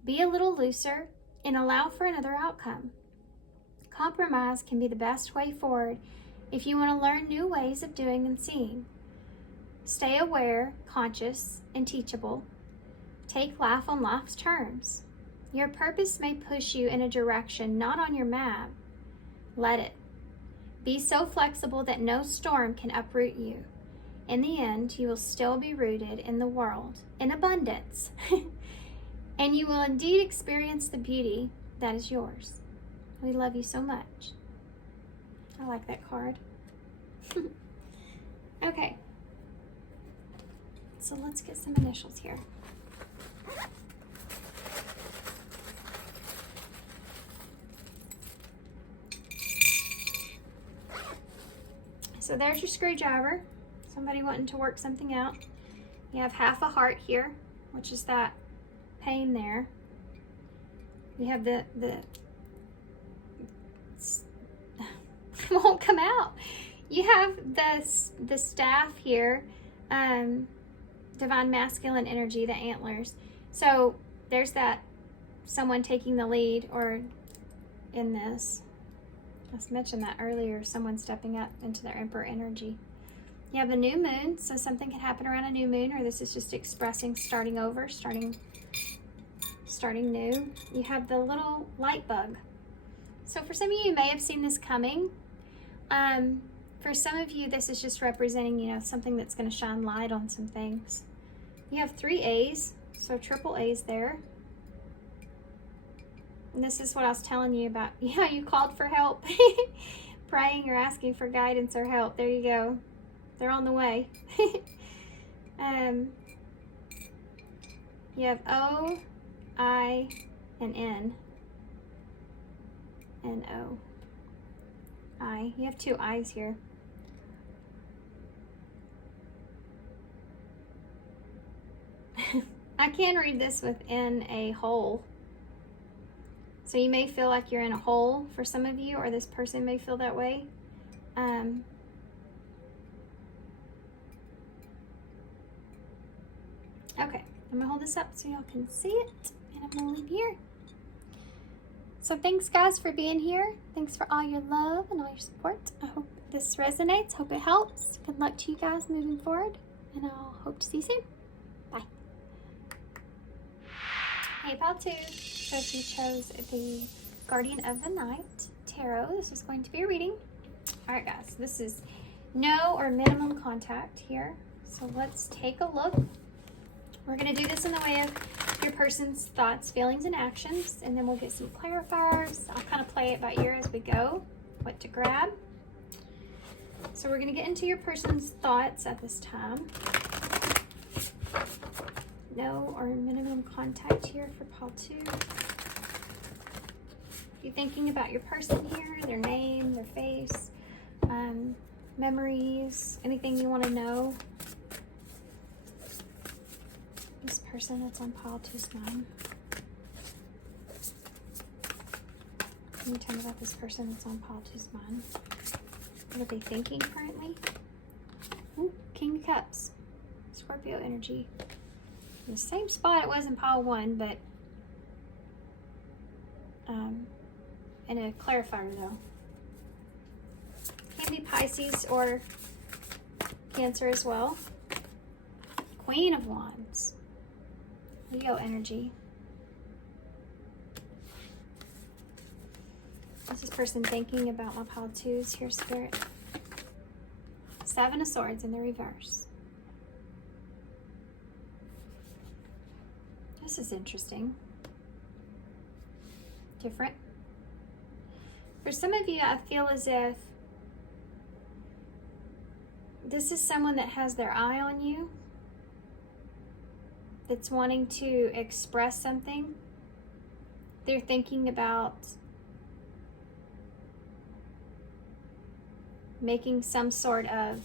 be a little looser and allow for another outcome. Compromise can be the best way forward if you want to learn new ways of doing and seeing. Stay aware, conscious, and teachable. Take life on life's terms. Your purpose may push you in a direction not on your map. Let it. Be so flexible that no storm can uproot you. In the end, you will still be rooted in the world, in abundance, and you will indeed experience the beauty that is yours. We love you so much. I like that card. Okay. So let's get some initials here. So there's your screwdriver. Somebody wanting to work something out. You have half a heart here, which is that pain there. You have the won't come out. You have the staff here, divine masculine energy, the antlers. So there's that someone taking the lead, or in this, I mentioned that earlier, someone stepping up into their emperor energy. You have a new moon, so something can happen around a new moon, or this is just expressing starting over, starting new. You have the little light bug. So for some of you may have seen this coming. For some of you, this is just representing, something that's going to shine light on some things. You have 3 A's, so triple A's there. And this is what I was telling you about. Yeah, you called for help. Praying or asking for guidance or help. There you go. They're on the way. You have O, I, and N. And O. I. You have 2 I's here. I can read this within a hole. So you may feel like you're in a hole for some of you, or this person may feel that way. Okay, I'm gonna hold this up so y'all can see it, and I'm gonna leave here. So thanks guys for being here. Thanks for all your love and all your support. I hope this resonates, hope it helps. Good luck to you guys moving forward, and I'll hope to see you soon. Bye. Hey, pile 2. So if you chose the Guardian of the Night Tarot, this is going to be a reading. All right, guys, this is no or minimum contact here. So let's take a look. We're going to do this in the way of your person's thoughts, feelings, and actions, and then we'll get some clarifiers. I'll kind of play it by ear as we go, what to grab. So we're going to get into your person's thoughts at this time. No or minimum contact here for pile 2. You're thinking about your person here, their name, their face, memories, anything you want to know. This person that's on pile 2's mind. Can you tell me about this person that's on pile 2's mind? What are they thinking currently? Ooh, King of Cups. Scorpio energy. In the same spot it was in pile 1, but and a clarifier though. Can be Pisces or Cancer as well. Queen of Wands. Leo energy. What's this person thinking about my pile 2s here, Spirit? 7 of Swords in the reverse. This is interesting. Different. For some of you, I feel as if this is someone that has their eye on you, that's wanting to express something. They're thinking about making some sort of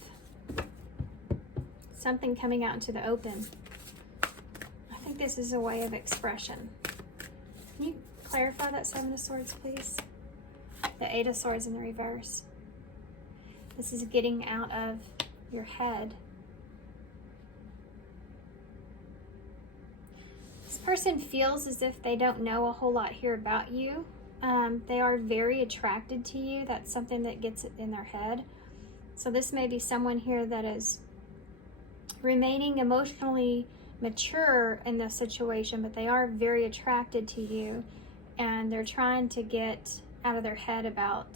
something coming out into the open. I think this is a way of expression. Can you clarify that 7 of Swords, please? The 8 of Swords in the reverse. This is getting out of your head. This person feels as if they don't know a whole lot here about you. They are very attracted to you. That's something that gets it in their head. So this may be someone here that is remaining emotionally mature in this situation, but they are very attracted to you, and they're trying to get out of their head about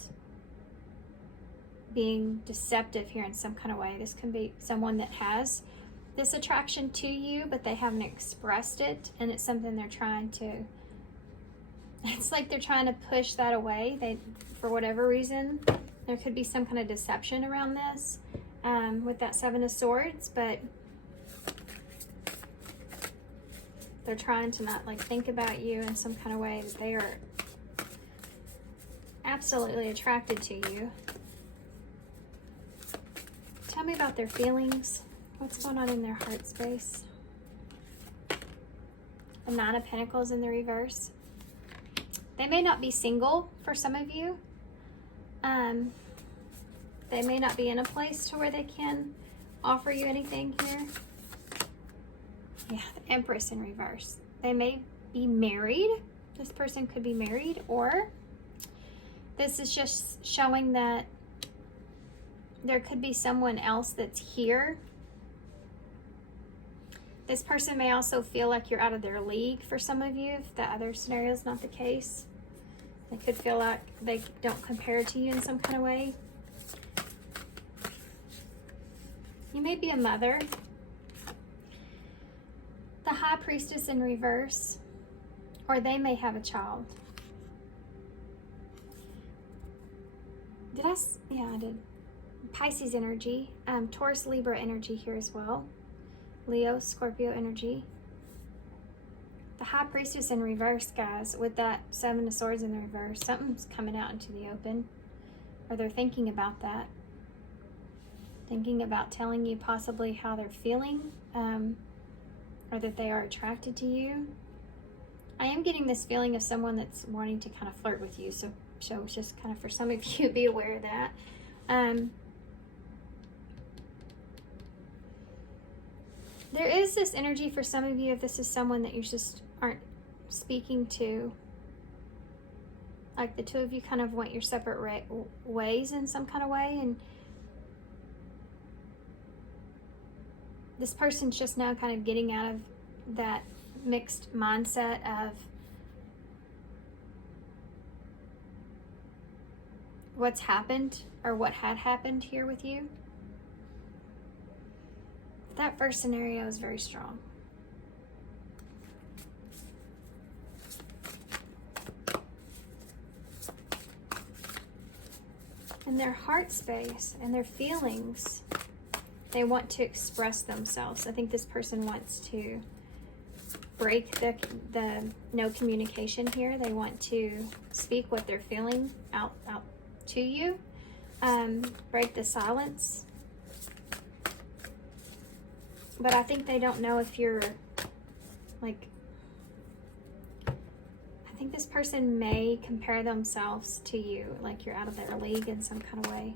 being deceptive here in some kind of way. This can be someone that has this attraction to you, but they haven't expressed it, and it's something they're trying to, it's like they're trying to push that away. They, for whatever reason, there could be some kind of deception around this with that 7 of Swords, but they're trying to not like think about you in some kind of way that they are absolutely attracted to you. Tell me about their feelings. What's going on in their heart space? The 9 of Pentacles in the reverse. They may not be single for some of you. They may not be in a place to where they can offer you anything here. Yeah, the Empress in reverse. They may be married. This person could be married, or this is just showing that there could be someone else that's here. This person may also feel like you're out of their league for some of you, if the other scenario is not the case. They could feel like they don't compare to you in some kind of way. You may be a mother. The High Priestess in reverse, or they may have a child. Yeah, I did. Pisces energy, Taurus, Libra energy here as well. Leo, Scorpio energy. The High Priestess in reverse, guys, with that 7 of Swords in the reverse, something's coming out into the open, or they're thinking about that. Thinking about telling you possibly how they're feeling, or that they are attracted to you. I am getting this feeling of someone that's wanting to kind of flirt with you, so it's just kind of for some of you, be aware of that. There is this energy for some of you, if this is someone that you just aren't speaking to, like the two of you kind of went your separate ways in some kind of way, and this person's just now kind of getting out of that mixed mindset of what's happened or what had happened here with you. That first scenario is very strong. In their heart space and their feelings, they want to express themselves. I think this person wants to break the no communication here. They want to speak what they're feeling out to you. Break the silence. But I think they don't know if you're like, I think this person may compare themselves to you, like you're out of their league in some kind of way.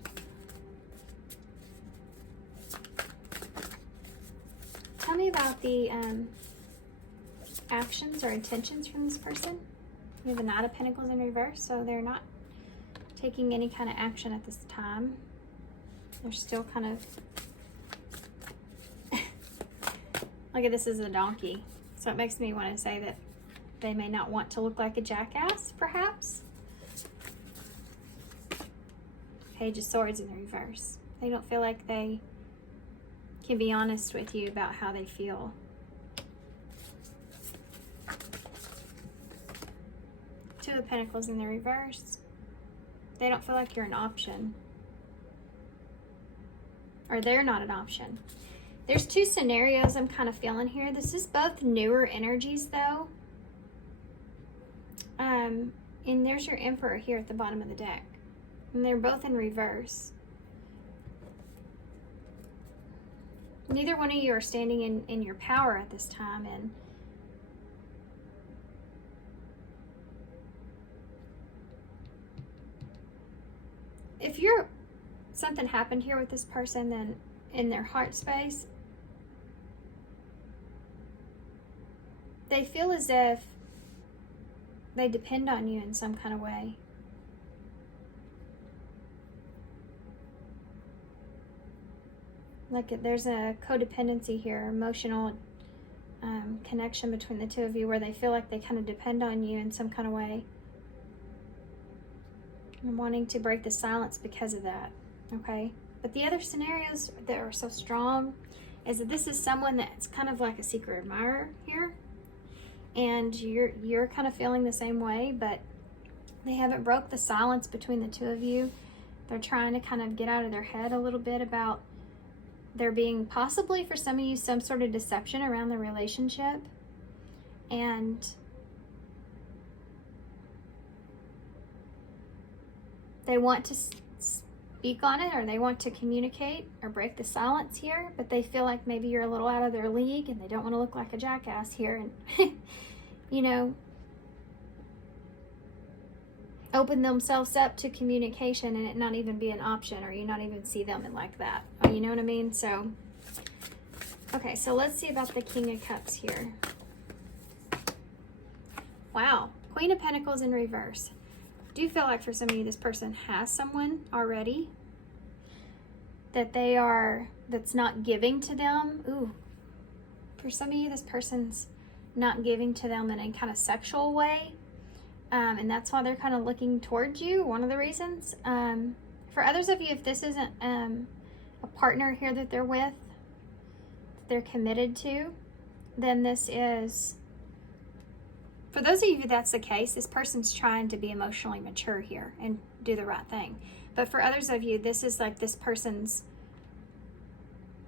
Tell me about the actions or intentions from this person. You have the Knight of Pentacles in reverse, so they're not taking any kind of action at this time. They're still kind of... Look at this as a donkey. So it makes me want to say that they may not want to look like a jackass, perhaps. Page of Swords in the reverse. They don't feel like they can be honest with you about how they feel. Two of Pentacles in the reverse. They don't feel like you're an option. Or they're not an option. There's two scenarios I'm kind of feeling here. This is both newer energies, though. And there's your Emperor here at the bottom of the deck. And they're both in reverse. Neither one of you are standing in your power at this time. And if something happened here with this person, then in their heart space, they feel as if they depend on you in some kind of way. Like there's a codependency here, emotional connection between the two of you where they feel like they kind of depend on you in some kind of way. And wanting to break the silence because of that, okay? But the other scenarios that are so strong is that this is someone that's kind of like a secret admirer here. And you're kind of feeling the same way, but they haven't broke the silence between the two of you. They're trying to kind of get out of their head a little bit about there being possibly for some of you some sort of deception around the relationship. And they want to speak on it, or they want to communicate or break the silence here, but they feel like maybe you're a little out of their league and they don't want to look like a jackass here and you know, open themselves up to communication and it not even be an option, or you not even see them in like that. You know what I mean? So okay, so let's see about the King of Cups here. Wow, Queen of Pentacles in reverse. Do feel like for some of you this person has someone already that that's not giving to them. Ooh, for some of you this person's not giving to them in a kind of sexual way, and that's why they're kind of looking towards you, one of the reasons. For others of you, if this isn't a partner here that they're with, that they're committed to, then this is... For those of you that's the case, this person's trying to be emotionally mature here and do the right thing. But for others of you, this is like this person's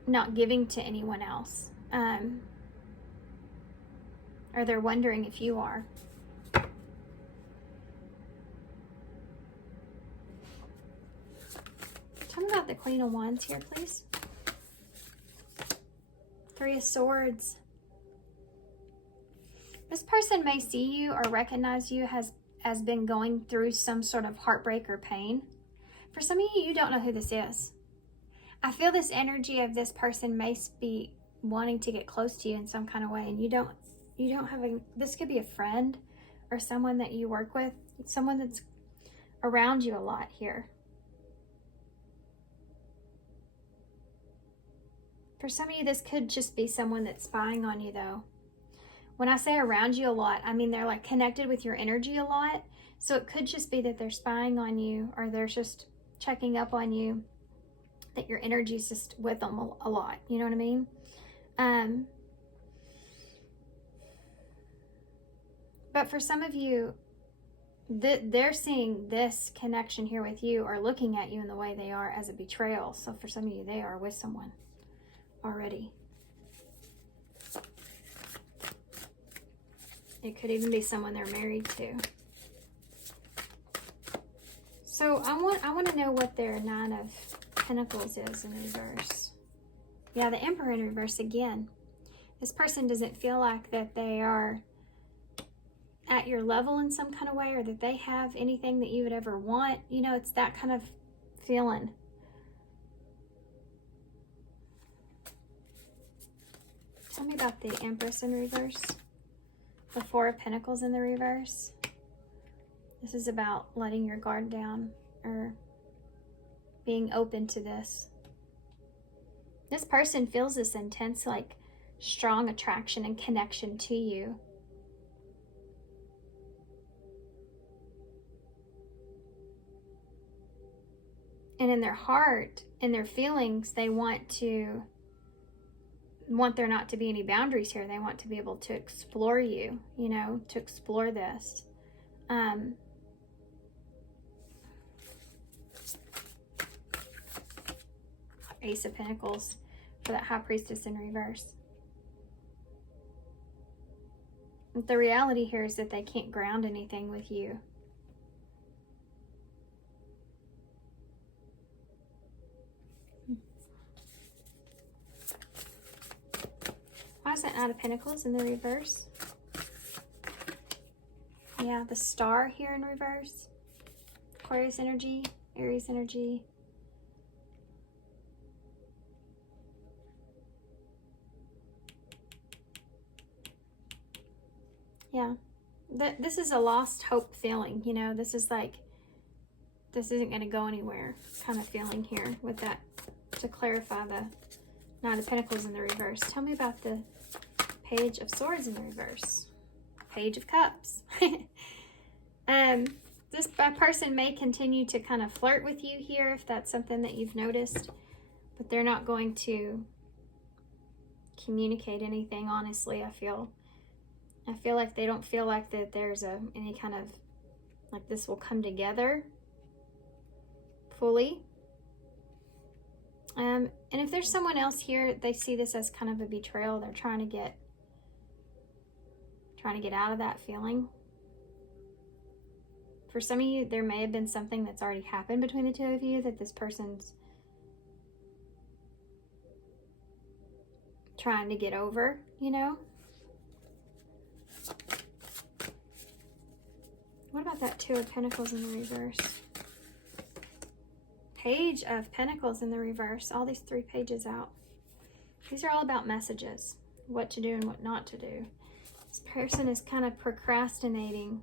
not giving to anyone else. Or they're wondering if you are. Tell me about the Queen of Wands here, please. Three of Swords. This person may see you or recognize you as been going through some sort of heartbreak or pain. For some of you, you don't know who this is. I feel this energy of this person may be wanting to get close to you in some kind of way, and you don't have this could be a friend or someone that you work with, someone that's around you a lot here. For some of you, this could just be someone that's spying on you, though. When I say around you a lot, I mean they're like connected with your energy a lot. So it could just be that they're spying on you, or they're just checking up on you, that your energy's just with them a lot. You know what I mean? But for some of you, they're seeing this connection here with you, or looking at you in the way they are, as a betrayal. So for some of you, they are with someone already. It could even be someone they're married to. So I want to know what their Nine of Pentacles is in reverse. Yeah, the Emperor in reverse again. This person doesn't feel like that they are at your level in some kind of way, or that they have anything that you would ever want. You know, it's that kind of feeling. Tell me about the Empress in reverse. The Four of Pentacles in the reverse. This is about letting your guard down, or being open to this. This person feels this intense, like, strong attraction and connection to you. And in their heart, in their feelings, they want there not to be any boundaries here. They want to be able to explore you, you know, to explore this. Ace of Pentacles for that High Priestess in reverse. But the reality here is that they can't ground anything with you. Why is that Knight of Pentacles in the reverse? Yeah, the Star here in reverse. Aquarius energy, Aries energy. Yeah, this is a lost hope feeling, you know. This is like, this isn't going to go anywhere kind of feeling here with that. To clarify the Nine of Pentacles in the reverse. Tell me about the Page of Swords in the reverse. Page of Cups. This person may continue to kind of flirt with you here, if that's something that you've noticed, but they're not going to communicate anything, honestly. I feel like they don't feel like that there's any kind of, like, this will come together fully. And if there's someone else here, they see this as kind of a betrayal. They're trying to get out of that feeling. For some of you, there may have been something that's already happened between the two of you that this person's trying to get over, you know? What about that Two of Pentacles in the reverse? Page of Pentacles in the reverse. All these 3 pages out. These are all about messages. What to do and what not to do. This person is kind of procrastinating.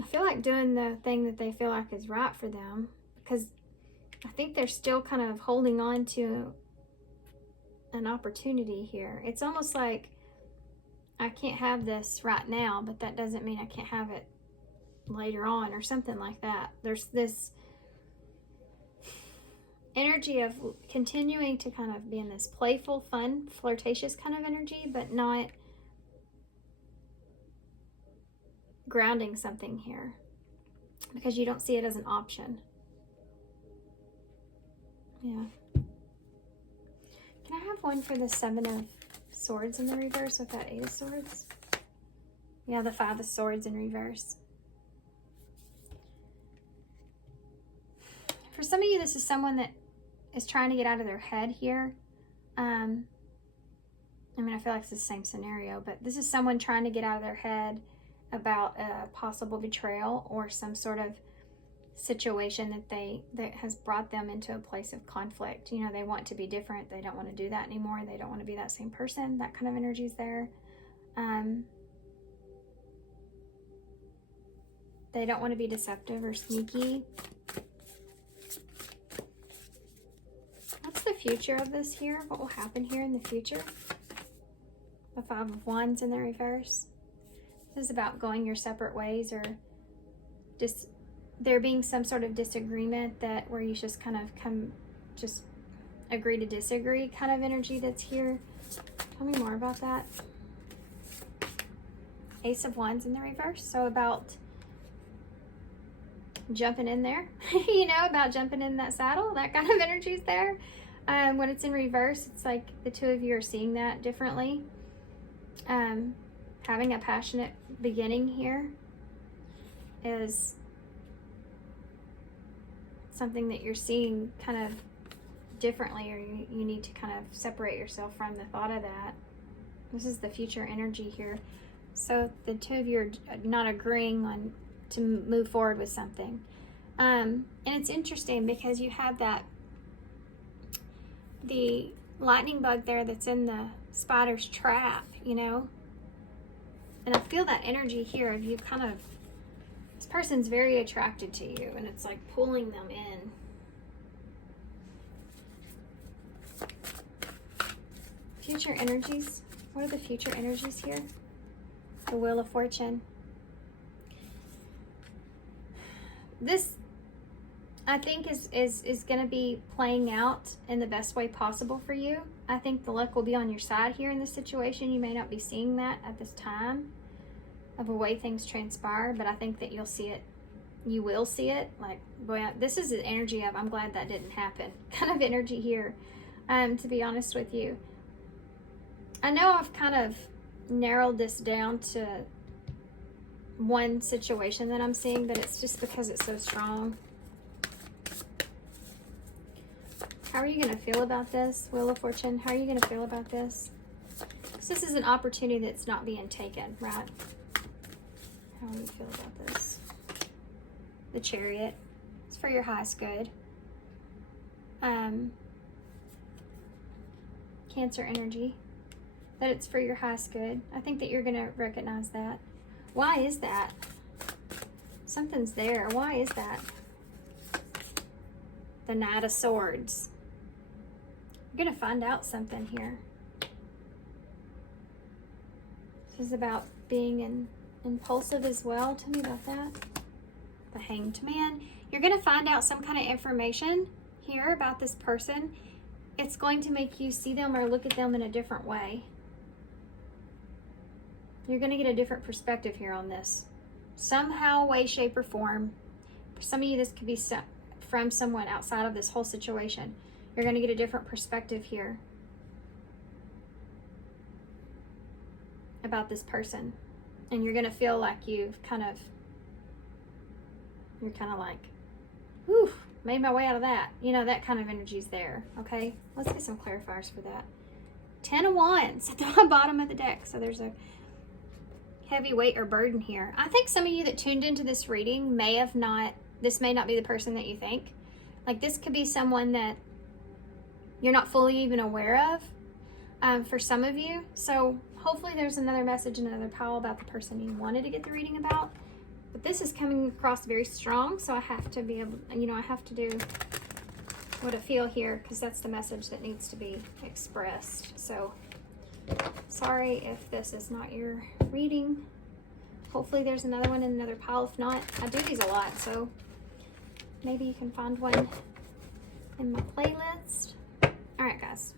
I feel like doing the thing that they feel like is right for them, because I think they're still kind of holding on to an opportunity here. It's almost like, I can't have this right now, but that doesn't mean I can't have it later on, or something like that. There's this energy of continuing to kind of be in this playful, fun, flirtatious kind of energy, but not grounding something here, because you don't see it as an option. Yeah. Can I have one for the Seven of Swords in the reverse with that Eight of Swords? Yeah, the Five of Swords in reverse. For some of you, this is someone that is trying to get out of their head here. I mean, I feel like it's the same scenario, but this is someone trying to get out of their head about a possible betrayal, or some sort of situation that has brought them into a place of conflict. You know, they want to be different. They don't want to do that anymore. They don't want to be that same person. That kind of energy is there. They don't want to be deceptive or sneaky. What's the future of this here? What will happen here in the future? The Five of Wands in the reverse. This is about going your separate ways, or just there being some sort of disagreement that where you just kind of just agree to disagree kind of energy that's here. Tell me more about that. Ace of Wands in the reverse. So about jumping in there, you know, about jumping in that saddle, that kind of energy is there. When it's in reverse, it's like the two of you are seeing that differently. Having a passionate beginning here is something that you're seeing kind of differently, or you need to kind of separate yourself from the thought of that. This is the future energy here. So the two of you are not agreeing on to move forward with something. And it's interesting because you have the lightning bug there that's in the spider's trap, you know? And I feel that energy here of you kind of, this person's very attracted to you, and it's like pulling them in. Future energies. What are the future energies here? The Wheel of Fortune. This, I think, is going to be playing out in the best way possible for you. I think the luck will be on your side here in this situation. You may not be seeing that at this time of the way things transpire, but I think that you'll see it. You will see it. Like, boy, this is the energy of, I'm glad that didn't happen kind of energy here, to be honest with you. I know I've kind of narrowed this down to one situation that I'm seeing, but it's just because it's so strong. How are you going to feel about this, Wheel of Fortune? How are you going to feel about this? Because this is an opportunity that's not being taken, right? How do you feel about this? The Chariot. It's for your highest good. Cancer energy. That it's for your highest good. I think that you're going to recognize that. Why is that? Something's there. Why is that? The Knight of Swords. You're going to find out something here. This is about being impulsive as well. Tell me about that. The Hanged Man. You're going to find out some kind of information here about this person. It's going to make you see them or look at them in a different way. You're going to get a different perspective here on this. Somehow, way, shape, or form. For some of you, this could be from someone outside of this whole situation. You're going to get a different perspective here about this person. And you're going to feel like you're kind of like, whew, made my way out of that. You know, that kind of energy's there, okay? Let's get some clarifiers for that. 10 of Wands at the bottom of the deck. So there's a heavy weight or burden here. I think some of you that tuned into this reading this may not be the person that you think. Like, this could be someone that you're not fully even aware of for some of you. So hopefully there's another message in another pile about the person you wanted to get the reading about. But this is coming across very strong, so I have to be able, you know, I have to do what I feel here, because that's the message that needs to be expressed. So sorry if this is not your reading. Hopefully there's another one in another pile. If not, I do these a lot, so maybe you can find one in my playlist. All right, guys,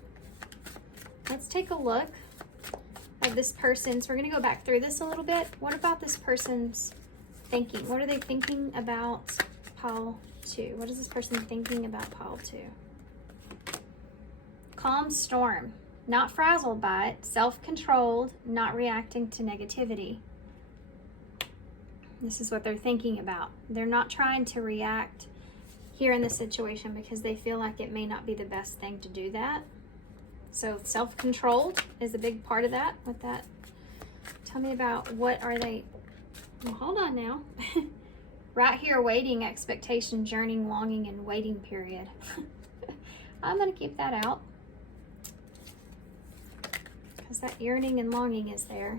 let's take a look at this person's. We're going to go back through this a little bit. What about this person's thinking? What are they thinking about pile 2? What is this person thinking about pile 2? Calm storm. Not frazzled by it, self-controlled, not reacting to negativity. This is what they're thinking about. They're not trying to react here in this situation because they feel like it may not be the best thing to do that. So self-controlled is a big part of that. With that, tell me about what are they, well, hold on now. Right here, waiting, expectation, yearning, longing, and waiting period. I'm going to keep that out, because that yearning and longing is there.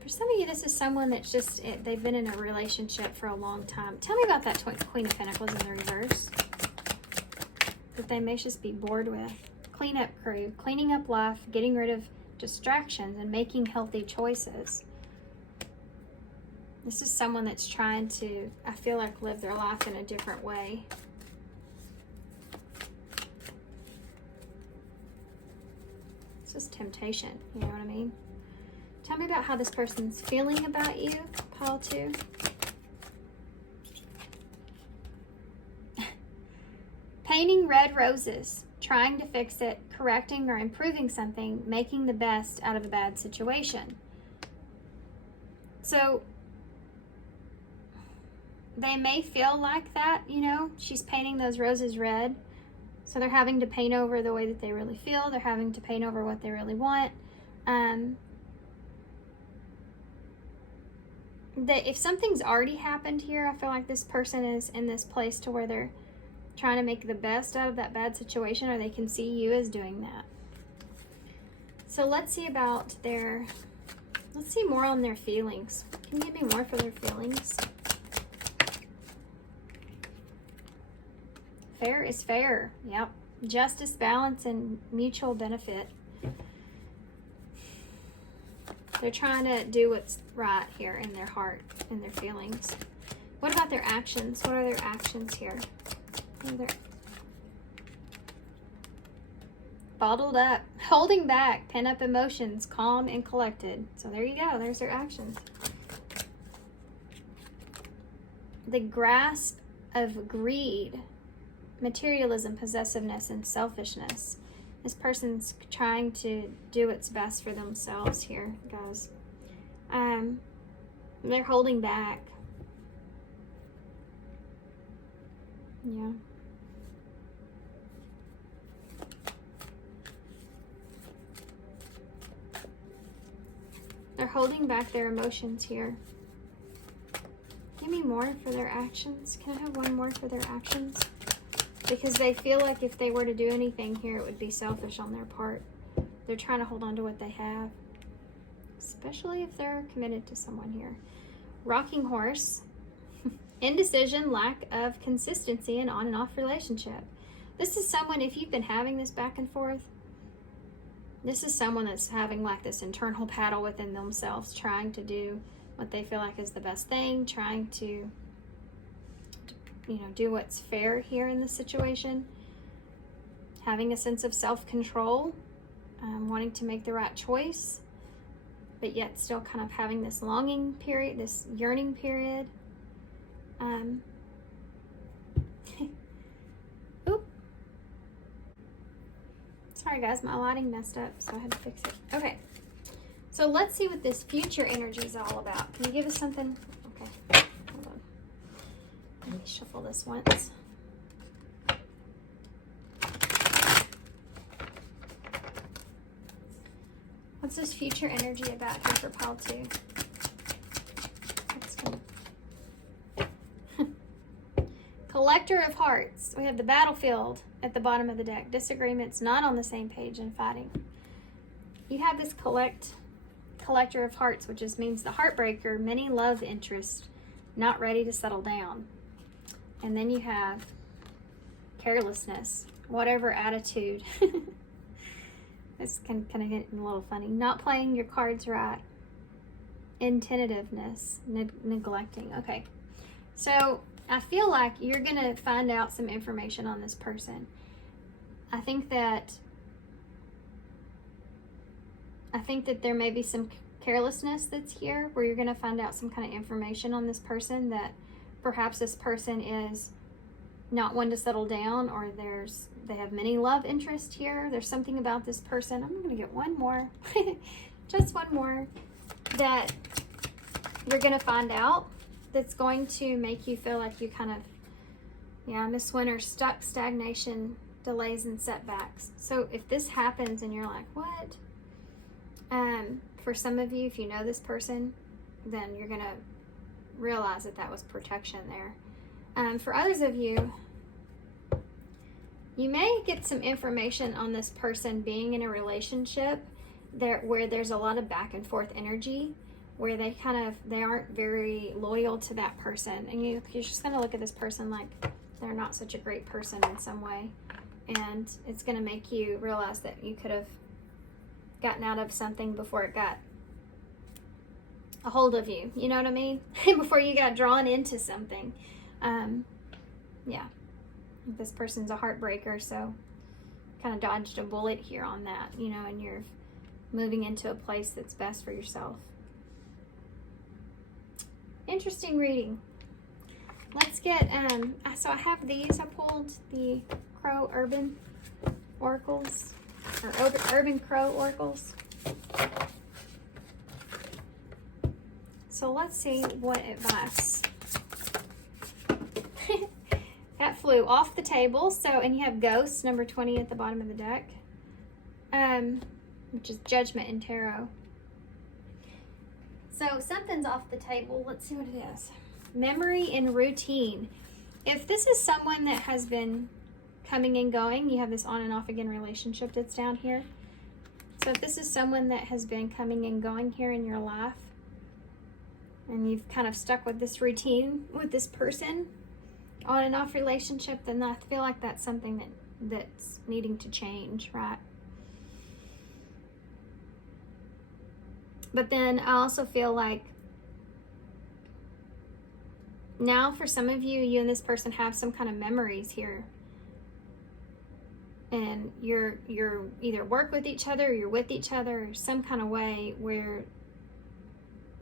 For some of you, this is someone that's just, they've been in a relationship for a long time. Tell me about that Queen of Pentacles in the reverse. that they may just be bored with. Cleanup crew, cleaning up life, getting rid of distractions, and making healthy choices. This is someone that's trying to, I feel like, live their life in a different way. This is temptation, you know what I mean? Tell me about how this person's feeling about you, pile 2. Painting red roses, trying to fix it, correcting or improving something, making the best out of a bad situation. So they may feel like that, you know, she's painting those roses red. So they're having to paint over the way that they really feel. They're having to paint over what they really want. If something's already happened here, I feel like this person is in this place to where they're trying to make the best out of that bad situation, or they can see you as doing that. So let's see about let's see more on their feelings. Can you give me more for their feelings? Fair is fair. Yep. Justice, balance, and mutual benefit. They're trying to do what's right here in their heart and their feelings. What about their actions? What are their actions here? Bottled up, holding back, pent up emotions, calm and collected. So there you go. There's their actions. The grasp of greed, materialism, possessiveness, and selfishness. This person's trying to do what's best for themselves here, guys. They're holding back. Yeah. They're holding back their emotions here. Give me more for their actions. Can I have one more for their actions? Because they feel like if they were to do anything here, it would be selfish on their part. They're trying to hold on to what they have, especially if they're committed to someone here. Rocking horse, indecision, lack of consistency, and on and off relationship. This is someone, if you've been having this back and forth, this is someone that's having like this internal battle within themselves, trying to do what they feel like is the best thing, trying to do what's fair here in this situation, having a sense of self-control, wanting to make the right choice, but yet still kind of having this longing period, this yearning period. Oop. Sorry guys, my lighting messed up, so I had to fix it. Okay, so let's see what this future energy is all about. Can you give us something? Okay. Let me shuffle this once. What's this future energy about here for pile 2? Collector of Hearts. We have the battlefield at the bottom of the deck. Disagreements, not on the same page, and fighting. You have this Collector of Hearts, which just means the heartbreaker, many love interests, not ready to settle down. And then you have carelessness, whatever attitude. This can kind of get a little funny. Not playing your cards right. Intentativeness, neglecting. Okay, so I feel like you're going to find out some information on this person. I think that there may be some carelessness that's here, where you're going to find out some kind of information on this person, that perhaps this person is not one to settle down, or they have many love interests here. There's something about this person. I'm going to get one more, just one more, that you're going to find out, that's going to make you feel like you kind of, Miss Winter, stuck, stagnation, delays, and setbacks. So if this happens and you're like, what? For some of you, if you know this person, then you're going to realize that was protection there. For others of you, you may get some information on this person being in a relationship where there's a lot of back and forth energy, where they aren't very loyal to that person, and you're just going to look at this person like they're not such a great person in some way. and it's going to make you realize that you could have gotten out of something before it got a hold of you. You know what I mean? Before you got drawn into something. Yeah. This person's a heartbreaker, so kind of dodged a bullet here on that, you know, and you're moving into a place that's best for yourself. Interesting reading. Let's get, so I have these. I pulled the Crow Urban Oracles, or Urban Crow Oracles. So let's see what advice. That flew off the table. So, and you have Ghosts, number 20 at the bottom of the deck, which is Judgment in Tarot. So something's off the table. Let's see what it is. Memory and routine. If this is someone that has been coming and going, you have this on and off again relationship that's down here. So if this is someone that has been coming and going here in your life, and you've kind of stuck with this routine with this person, on and off relationship, then I feel like that's something that's needing to change, right? But then I also feel like now for some of you, you and this person have some kind of memories here. And you're either work with each other, or you're with each other, or some kind of way where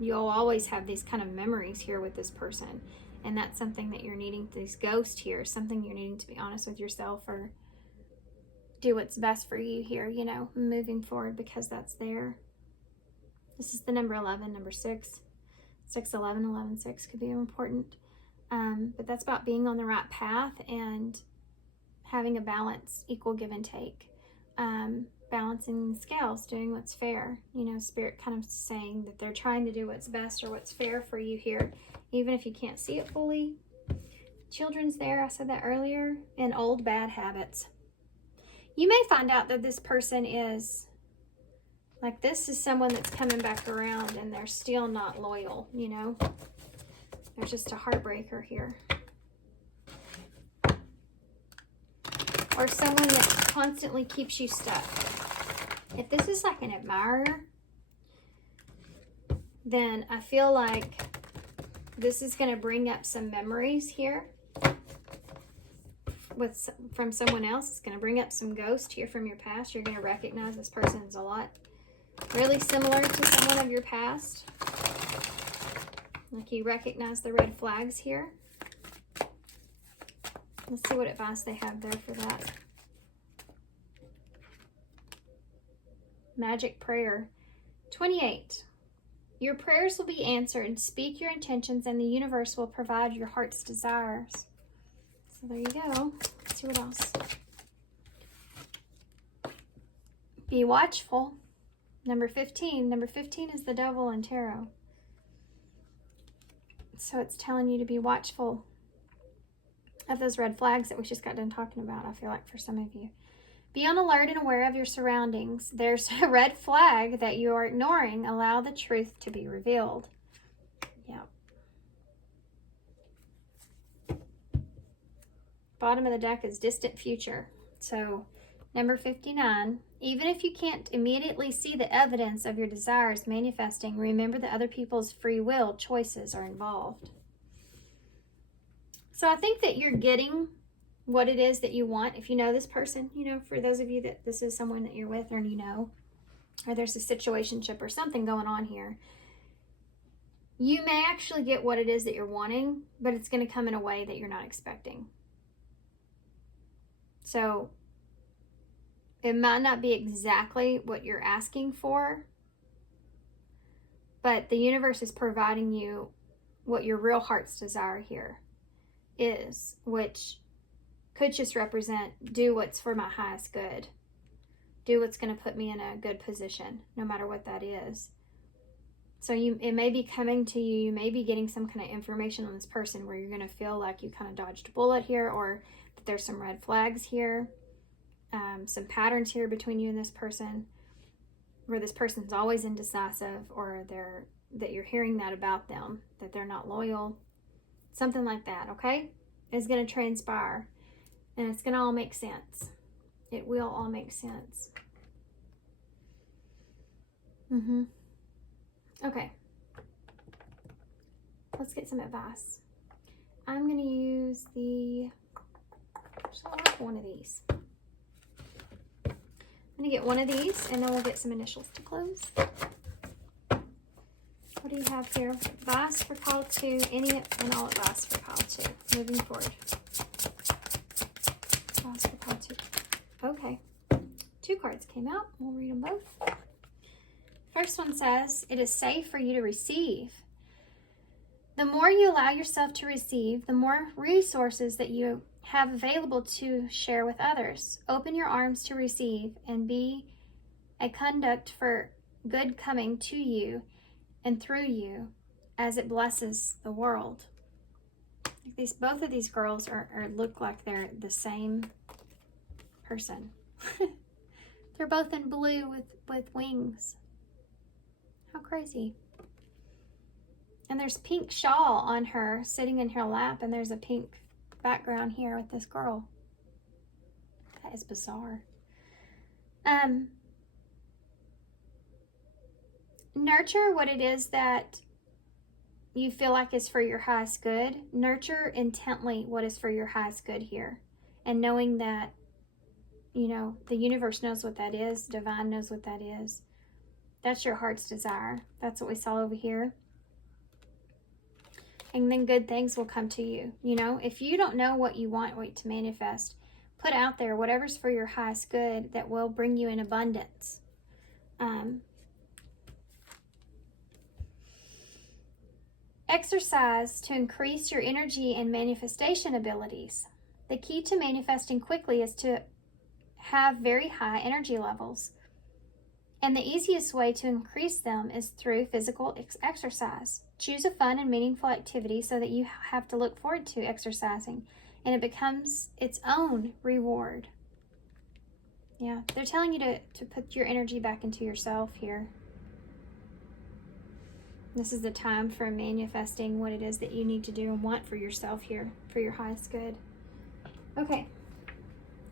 you'll always have these kind of memories here with this person. And that's something that you're needing, this ghost here, something you're needing to be honest with yourself or do what's best for you here, you know, moving forward, because that's there. This is the number 11, number 6, 6, 11, 11, 6 could be important. But that's about being on the right path and having a balance, equal give and take. Balancing the scales, doing what's fair. You know, Spirit kind of saying that they're trying to do what's best or what's fair for you here, even if you can't see it fully. Children's there, I said that earlier, and old bad habits. You may find out that this person is, like, this is someone that's coming back around and they're still not loyal, you know. They're just a heartbreaker here. Or someone that constantly keeps you stuck. If this is like an admirer, then I feel like this is going to bring up some memories here from someone else. It's going to bring up some ghost here from your past. You're going to recognize this person is a lot really similar to someone of your past. Like you recognize the red flags here. Let's see what advice they have there for that. Magic prayer. 28. Your prayers will be answered. Speak your intentions and the universe will provide your heart's desires. So there you go. Let's see what else. Be watchful. Number 15. Number 15 is the devil in tarot. So it's telling you to be watchful of those red flags that we just got done talking about, I feel like, for some of you. Be on alert and aware of your surroundings. There's a red flag that you are ignoring. Allow the truth to be revealed. Yep. Bottom of the deck is distant future. So number 59. Even if you can't immediately see the evidence of your desires manifesting, remember that other people's free will choices are involved. So I think that you're getting what it is that you want. If you know this person, you know, for those of you that this is someone that you're with or you know, or there's a situationship or something going on here, you may actually get what it is that you're wanting, but it's going to come in a way that you're not expecting. So it might not be exactly what you're asking for, but the universe is providing you what your real heart's desire here is, which could just represent do what's for my highest good. Do what's going to put me in a good position, no matter what that is. So it may be coming to you, you may be getting some kind of information on this person where you're going to feel like you kind of dodged a bullet here, or that there's some red flags here, some patterns here between you and this person, where this person's always indecisive, or that you're hearing that about them, that they're not loyal. Something like that, okay, is going to transpire, and it's going to all make sense. it will all make sense. Okay. Let's get some advice. I'm going to use the, I like one of these. I'm going to get one of these, and then we'll get some initials to close. What do you have here? Advice for Pile 2, any and all advice for Pile 2, moving forward. Advice for Pile 2. Okay. 2 cards came out. We'll read them both. First one says, it is safe for you to receive. The more you allow yourself to receive, the more resources that you have available to share with others. Open your arms to receive and be a conduct for good coming to you and through you as it blesses the world. Both of these girls look like they're the same person. They're both in blue with wings. How crazy. And there's pink shawl on her sitting in her lap, and there's a pink background here with this girl. That is bizarre. Nurture what it is that you feel like is for your highest good. Nurture intently what is for your highest good here. And knowing that, you know, the universe knows what that is. Divine knows what that is. That's your heart's desire. That's what we saw over here. And then good things will come to you. You know, if you don't know what you want to manifest, put out there whatever's for your highest good that will bring you in abundance. Exercise to increase your energy and manifestation abilities. The key to manifesting quickly is to have very high energy levels. And the easiest way to increase them is through physical exercise. Choose a fun and meaningful activity so that you have to look forward to exercising, and it becomes its own reward. Yeah, they're telling you to put your energy back into yourself here. This is the time for manifesting what it is that you need to do and want for yourself here, for your highest good. Okay,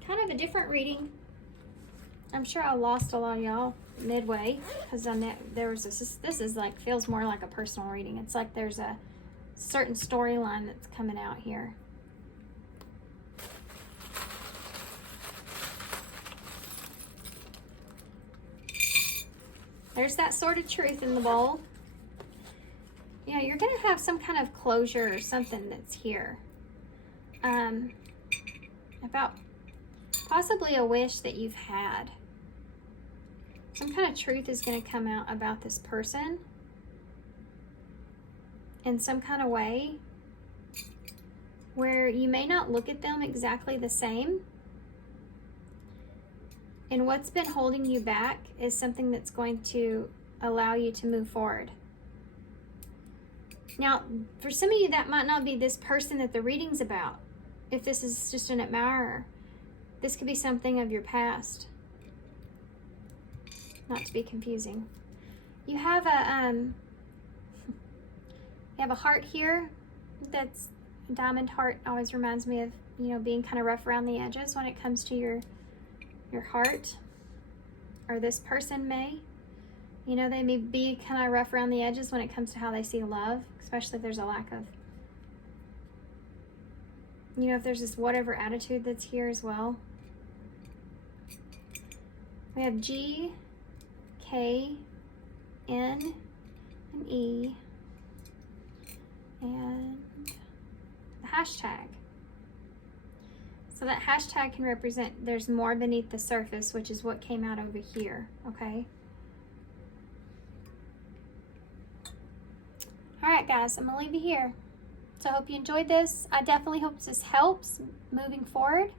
kind of a different reading. I'm sure I lost a lot of y'all midway because there was this is like, feels more like a personal reading. It's like there's a certain storyline that's coming out here. There's that sort of truth in the bowl. Yeah, you're going to have some kind of closure or something that's here. About possibly a wish that you've had. Some kind of truth is going to come out about this person in some kind of way where you may not look at them exactly the same. And what's been holding you back is something that's going to allow you to move forward. Now, for some of you, that might not be this person that the reading's about. If this is just an admirer, this could be something of your past. Not to be confusing. You have a heart here. That's a diamond heart. Always reminds me of, you know, being kind of rough around the edges when it comes to your heart. Or this person may. You know, they may be kind of rough around the edges when it comes to how they see love, especially if there's a lack of, you know, if there's this whatever attitude that's here as well. We have G, K, N, and E, and the hashtag. So that hashtag can represent there's more beneath the surface, which is what came out over here, okay? All right, guys, I'm going to leave you here. So I hope you enjoyed this. I definitely hope this helps moving forward.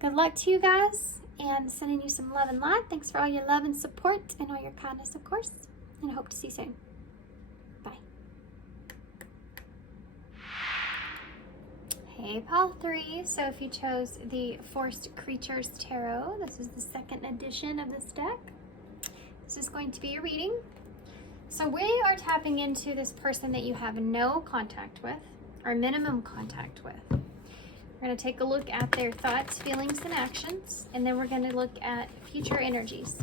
Good luck to you guys, and sending you some love and light. Thanks for all your love and support and all your kindness, of course. And I hope to see you soon. Bye. Hey, Pile 3. So if you chose the Forced Creatures Tarot, this is the second edition of this deck. This is going to be a reading. So we are tapping into this person that you have no contact with, or minimum contact with. We're going to take a look at their thoughts, feelings, and actions, and then we're going to look at future energies.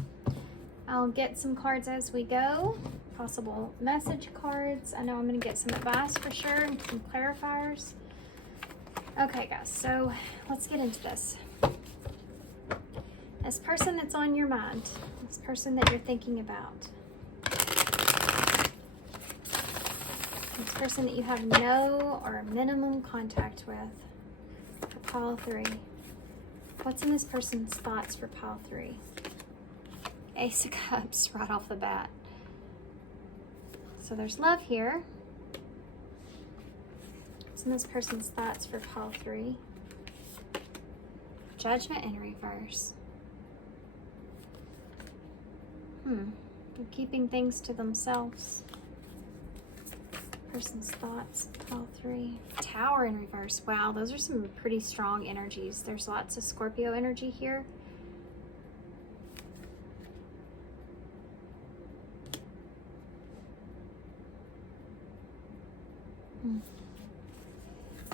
I'll get some cards as we go, possible message cards. I know I'm going to get some advice for sure and some clarifiers. Okay, guys, so let's get into this. This person that's on your mind, this person that you're thinking about, this person that you have no or minimum contact with, for pile 3. What's in this person's thoughts for pile 3? Ace of Cups right off the bat. So there's love here. What's in this person's thoughts for pile 3? Judgment in reverse. They're keeping things to themselves. Person's thoughts, pile 3. Tower in reverse. Wow, those are some pretty strong energies. There's lots of Scorpio energy here.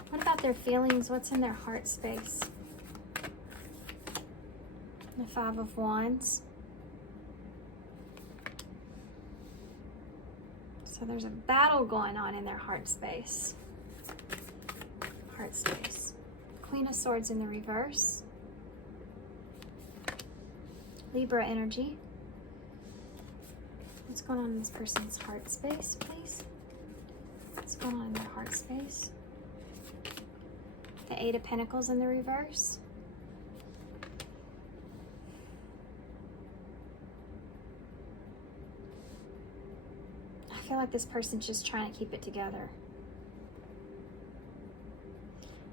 What about their feelings? What's in their heart space? The 5 of Wands. So there's a battle going on in their heart space. Heart space. Queen of Swords in the reverse. Libra energy. What's going on in this person's heart space, please? What's going on in their heart space? The 8 of Pentacles in the reverse. I feel like this person's just trying to keep it together.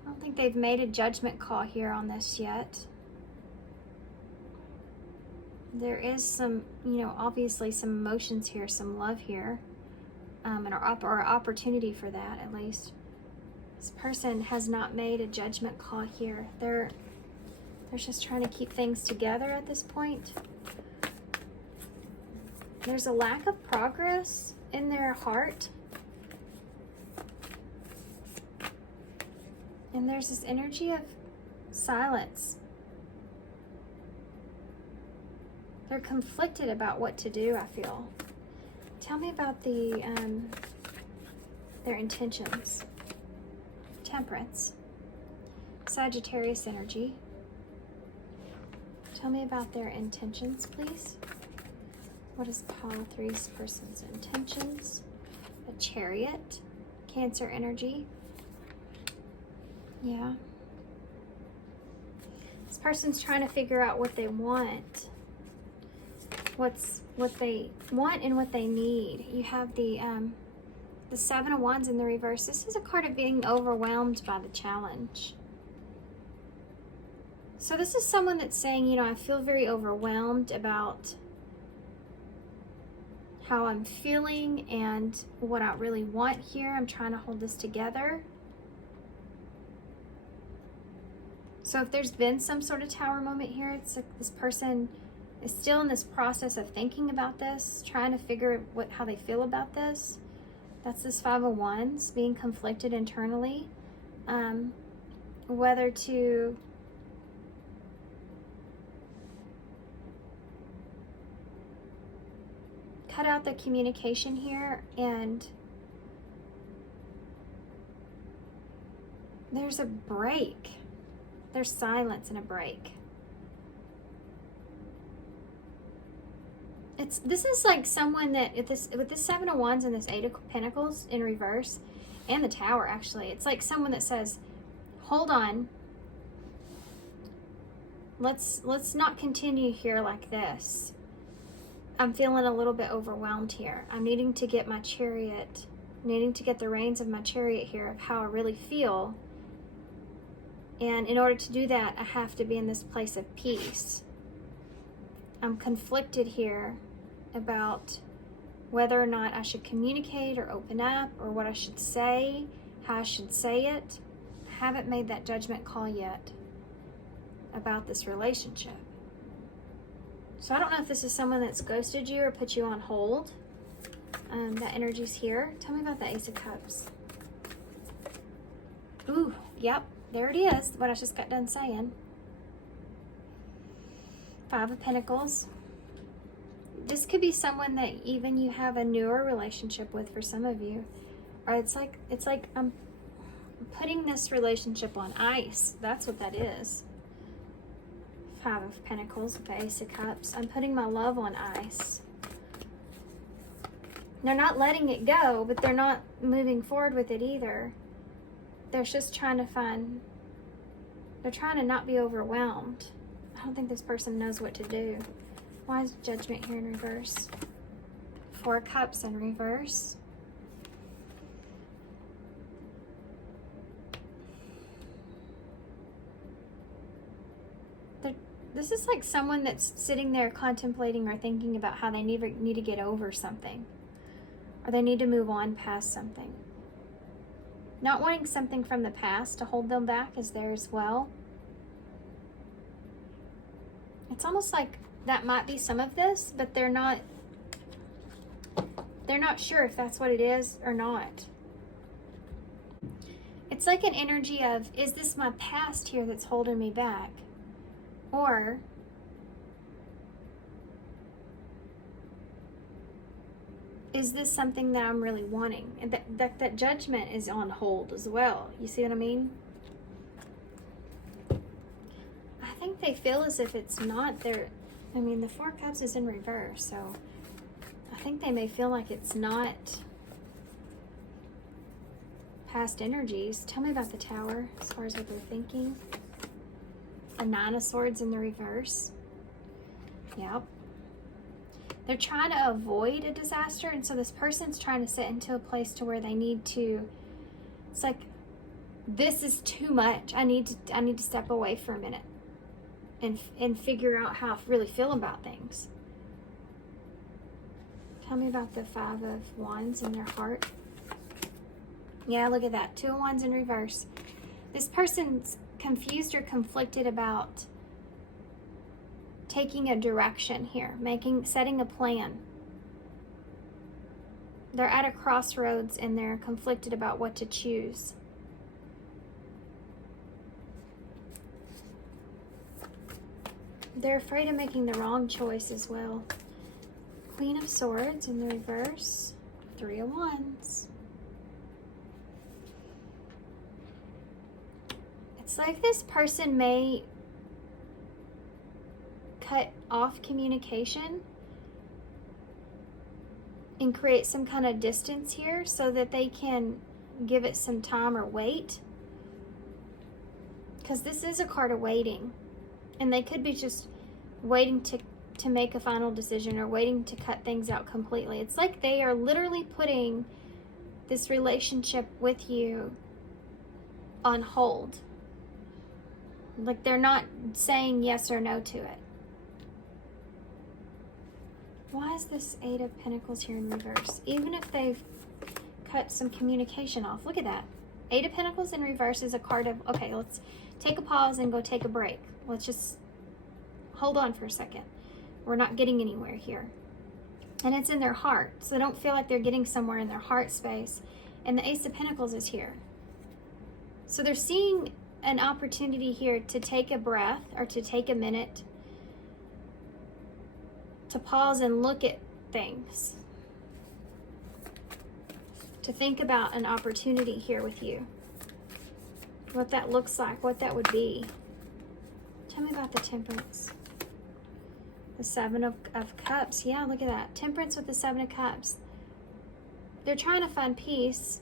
I don't think they've made a judgment call here on this yet. There is some, obviously some emotions here, some love here, or opportunity for that at least. This person has not made a judgment call here. They're just trying to keep things together at this point. There's a lack of progress in their heart. And there's this energy of silence. They're conflicted about what to do, I feel. Tell me about their intentions. Temperance. Sagittarius energy. Tell me about their intentions, please. What is pile 3's person's intentions? A Chariot. Cancer energy. Yeah. This person's trying to figure out what they want. What they want and what they need. You have the 7 of Wands in the reverse. This is a card of being overwhelmed by the challenge. So this is someone that's saying, I feel very overwhelmed about how I'm feeling and what I really want here. I'm trying to hold this together. So if there's been some sort of tower moment here, it's like this person is still in this process of thinking about this, trying to figure how they feel about this. That's this 5 of Wands, being conflicted internally. Whether to cut out the communication here, and there's a break. There's silence and a break. This is like someone that with this 7 of Wands and this 8 of Pentacles in reverse, and the Tower actually, it's like someone that says, hold on, let's not continue here like this. I'm feeling a little bit overwhelmed here. I'm needing to get my chariot, needing to get the reins of my chariot here of how I really feel. And in order to do that, I have to be in this place of peace. I'm conflicted here about whether or not I should communicate or open up, or what I should say, how I should say it. I haven't made that judgment call yet about this relationship. So I don't know if this is someone that's ghosted you or put you on hold. That energy's here. Tell me about the Ace of Cups. Ooh, yep. There it is, what I just got done saying. 5 of Pentacles. This could be someone that even you have a newer relationship with for some of you. Or it's like I'm putting this relationship on ice. That's what that is. 5 of Pentacles with the Ace of Cups. I'm putting my love on ice. They're not letting it go, but they're not moving forward with it either. They're just trying to find, they're trying to not be overwhelmed. I don't think this person knows what to do. Why is Judgment here in reverse? 4 of Cups in reverse. This is like someone that's sitting there contemplating or thinking about how they need to get over something. Or they need to move on past something. Not wanting something from the past to hold them back is there as well. It's almost like that might be some of this, but they're not sure if that's what it is or not. It's like an energy of, is this my past here that's holding me back? Or is this something that I'm really wanting? And that Judgment is on hold as well. You see what I mean? I think they feel as if it's not their... I mean, the 4 of Cups is in reverse, so I think they may feel like it's not past energies. Tell me about the Tower as far as what they're thinking. A 9 of Swords in the reverse. Yep. They're trying to avoid a disaster, and so this person's trying to sit into a place to where they need to, it's like, this is too much. I need to step away for a minute and figure out how I really feel about things. Tell me about the 5 of Wands in their heart. Yeah, look at that. 2 of Wands in reverse. This person's confused or conflicted about taking a direction here, setting a plan. They're at a crossroads and they're conflicted about what to choose. They're afraid of making the wrong choice as well. Queen of Swords in the reverse. 3 of Wands. It's like this person may cut off communication and create some kind of distance here so that they can give it some time or wait. Because this is a card of waiting. And they could be just waiting to make a final decision or waiting to cut things out completely. It's like they are literally putting this relationship with you on hold. Like they're not saying yes or no to it. Why is this 8 of Pentacles here in reverse? Even if they've cut some communication off. Look at that. 8 of Pentacles in reverse is a card of, okay, let's take a pause and go take a break. Let's just hold on for a second. We're not getting anywhere here. And it's in their heart. So they don't feel like they're getting somewhere in their heart space. And the Ace of Pentacles is here. So they're seeing an opportunity here to take a breath or to take a minute to pause and look at things, to think about an opportunity here with you, what that looks like, what that would be. Tell me about the Temperance. The 7 of Cups. Yeah, look at that. Temperance with the 7 of Cups. They're trying to find peace.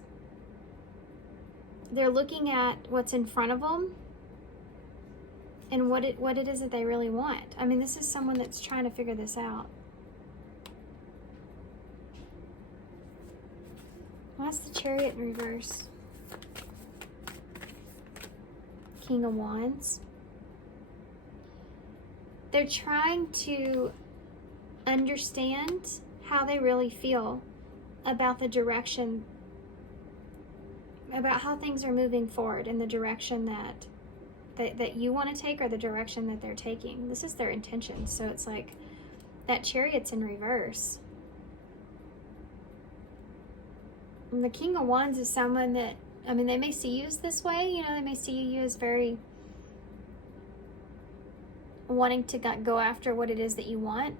They're looking at what's in front of them and what it is that they really want. I mean, this is someone that's trying to figure this out. Why's the Chariot in reverse? King of Wands. They're trying to understand how they really feel about the direction, about how things are moving forward in the direction that you want to take or the direction that they're taking. This is their intention. So it's like that Chariot's in reverse. And the King of Wands is someone that I mean, they may see you as this way, you know, they may see you as very wanting to go after what it is that you want.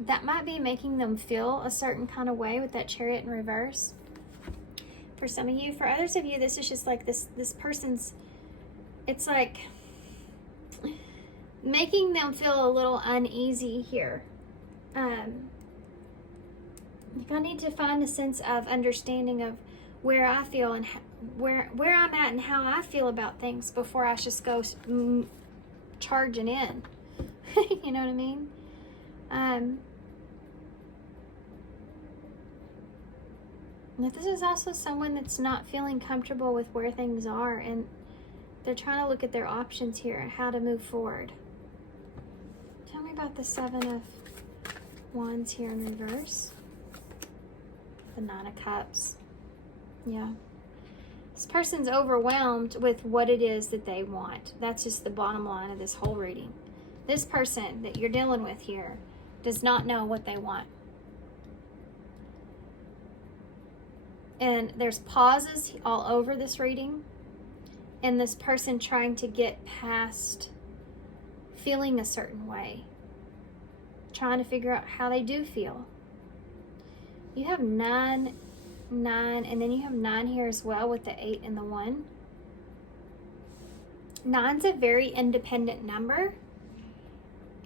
That might be making them feel a certain kind of way with that Chariot in reverse. For some of you, for others of you, this is just like this person's, it's like making them feel a little uneasy here. I need to find a sense of understanding of where I feel and where I'm at and how I feel about things before I just go charging in. You know what I mean? But this is also someone that's not feeling comfortable with where things are, and they're trying to look at their options here and how to move forward. Tell me about the Seven of Wands here in reverse. The Nine of Cups. Yeah. This person's overwhelmed with what it is that they want. That's just the bottom line of this whole reading. This person that you're dealing with here does not know what they want. And there's pauses all over this reading. And this person trying to get past feeling a certain way. Trying to figure out how they do feel. You have 9, and then you have 9 here as well with the 8 and the 1. 9's a very independent number.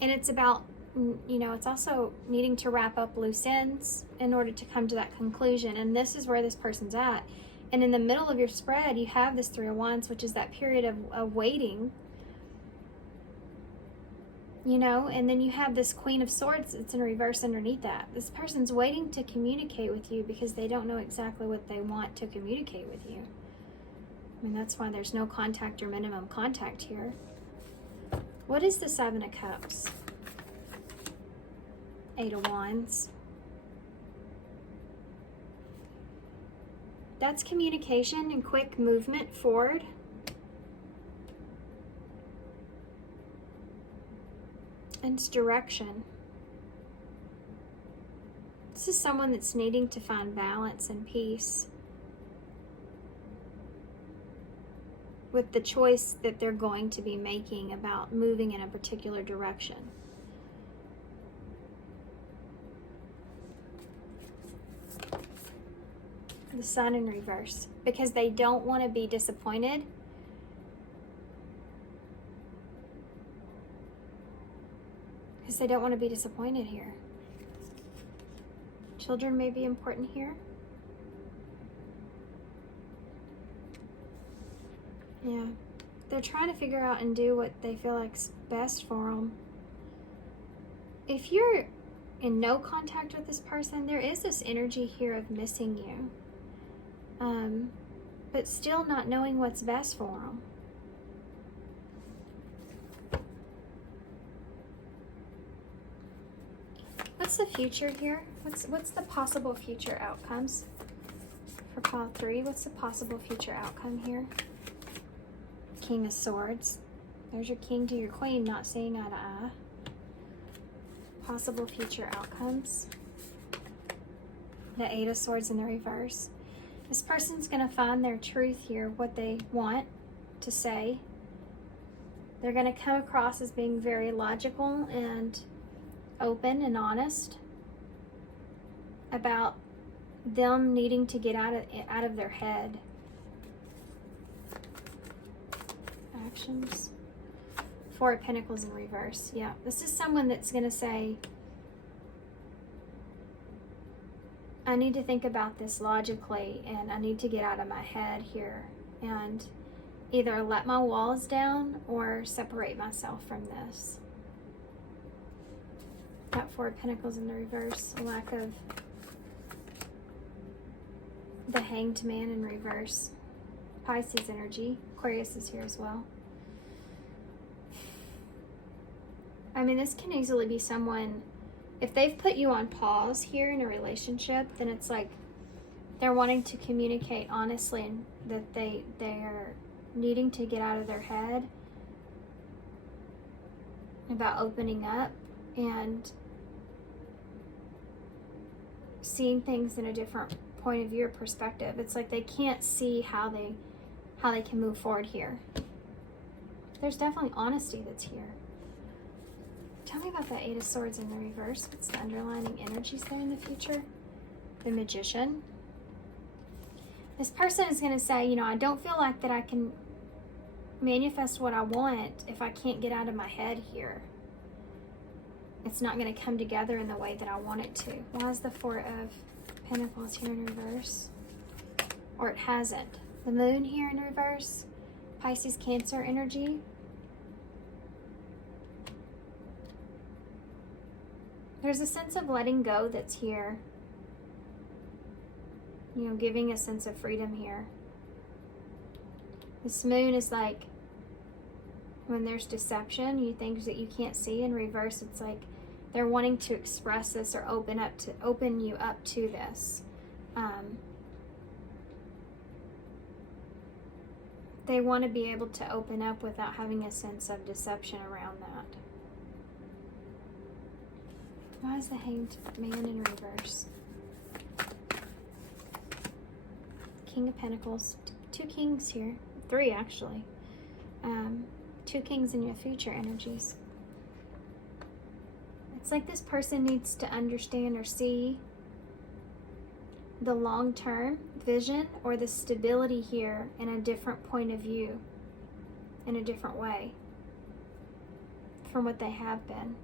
And it's about, you know, it's also needing to wrap up loose ends in order to come to that conclusion. And this is where this person's at. And in the middle of your spread, you have this 3 of Wands, which is that period of waiting. You know, and then you have this Queen of Swords that's in reverse underneath that. This person's waiting to communicate with you because they don't know exactly what they want to communicate with you. I mean, that's why there's no contact or minimum contact here. What is the Seven of Cups? 8 of Wands. That's communication and quick movement forward. And it's direction. This is someone that's needing to find balance and peace with the choice that they're going to be making about moving in a particular direction. The Sun in reverse, because they don't want to be disappointed. Because they don't want to be disappointed here. Children may be important here. Yeah. They're trying to figure out and do what they feel like's best for them. If you're in no contact with this person, there is this energy here of missing you. But still not knowing what's best for them. What's the future here? What's the possible future outcomes for pile 3? What's the possible future outcome here? King of Swords. There's your king to your queen, not seeing eye to eye. Possible future outcomes. The 8 of Swords in the reverse. This person's going to find their truth here, what they want to say. They're going to come across as being very logical and open and honest about them needing to get out of their head. Actions. 4 of Pentacles in reverse. Yeah, this is someone that's going to say, I need to think about this logically, and I need to get out of my head here and either let my walls down or separate myself from this. Got 4 of Pentacles in the reverse. A lack of the Hanged Man in reverse. Pisces energy. Aquarius is here as well. I mean, this can easily be someone, if they've put you on pause here in a relationship, then it's like they're wanting to communicate honestly and that they're needing to get out of their head about opening up and seeing things in a different point of view or perspective. It's like they can't see how they how they can move forward here. There's definitely honesty that's here. Tell me about that Eight of Swords in the reverse. What's the underlining energies there in the future? The Magician. This person is going to say, you know, I don't feel like that I can manifest what I want if I can't get out of my head here. It's not going to come together in the way that I want it to. Why is the Four of Pentacles here in reverse? Or it hasn't. The Moon here in reverse. Pisces, Cancer energy. There's a sense of letting go that's here. You know, giving a sense of freedom here. This Moon is like when there's deception, you things that you can't see. In reverse, it's like they're wanting to express this or open you up to this. They want to be able to open up without having a sense of deception around that. Why is the Hanged Man in reverse? King of Pentacles. Two kings here. Three, actually. Two kings in your future energies. It's like this person needs to understand or see the long-term vision or the stability here in a different point of view, in a different way from what they have been.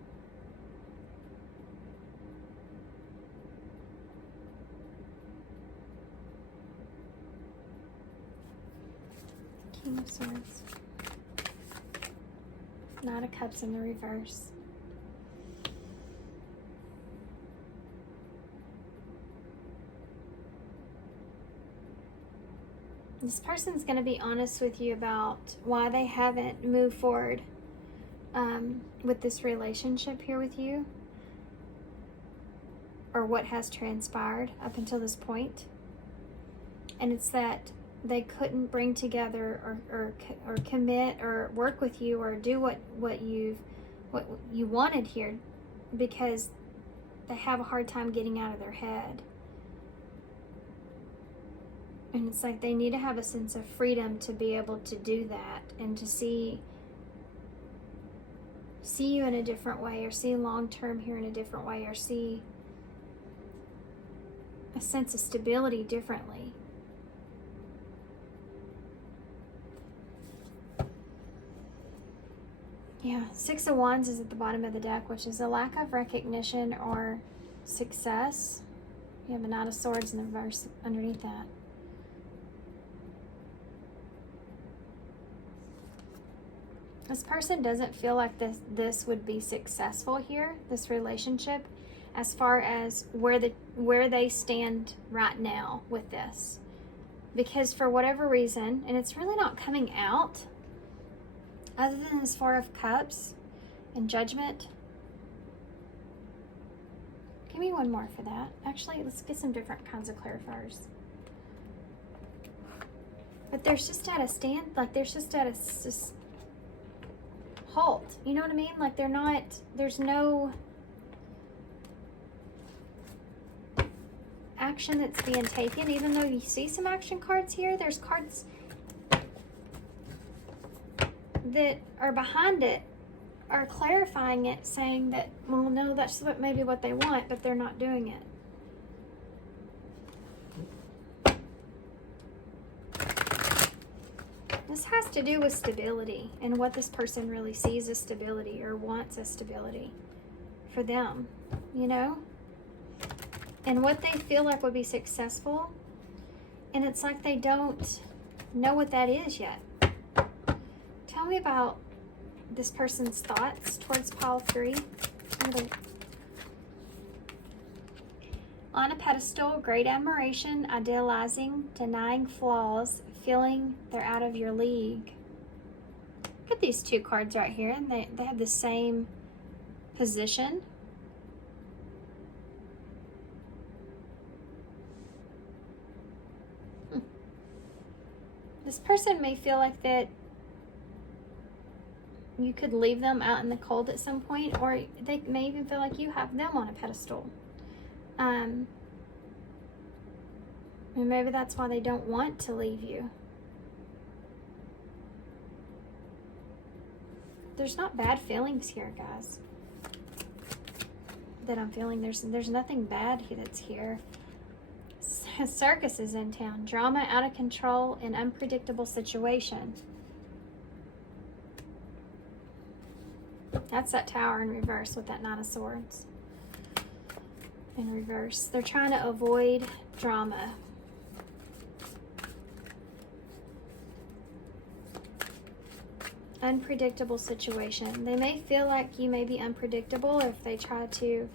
King of Swords. Knight of Cups in the reverse. This person's going to be honest with you about why they haven't moved forward with this relationship here with you, or what has transpired up until this point. And it's that they couldn't bring together or commit or work with you or do what you wanted here because they have a hard time getting out of their head. And it's like they need to have a sense of freedom to be able to do that and to see you in a different way, or see long term here in a different way, or see a sense of stability differently. Yeah, Six of Wands is at the bottom of the deck, which is a lack of recognition or success. You have a Knight of Swords in the reverse underneath that. This person doesn't feel like this would be successful here, this relationship, as far as where they stand right now with this. Because for whatever reason, and it's really not coming out, other than this Four of Cups and Judgment. Give me one more for that. Actually, let's get some different kinds of clarifiers. But there's just at a stand, like there's just at a halt. You know what I mean? Like they're not, there's no action that's being taken. Even though you see some action cards here, there's cards that are behind it, are clarifying it, saying that, well, no, that's maybe what they want, but they're not doing it. This has to do with stability and what this person really sees as stability or wants as stability for them, you know? And what they feel like would be successful. And it's like they don't know what that is yet. Tell me about this person's thoughts towards pile 3. On a pedestal, great admiration, idealizing, denying flaws, feeling they're out of your league. Look at these two cards right here, and they have the same position. This person may feel like that you could leave them out in the cold at some point, or they may even feel like you have them on a pedestal. And maybe that's why they don't want to leave you. there's not bad feelings here, guys, that I'm feeling. There's nothing bad that's here. Circus is in town. Drama, out of control, and unpredictable situation. That's that Tower in reverse with that Nine of Swords in reverse. They're trying to avoid drama. Unpredictable situation. They may feel like you may be unpredictable, or if they try to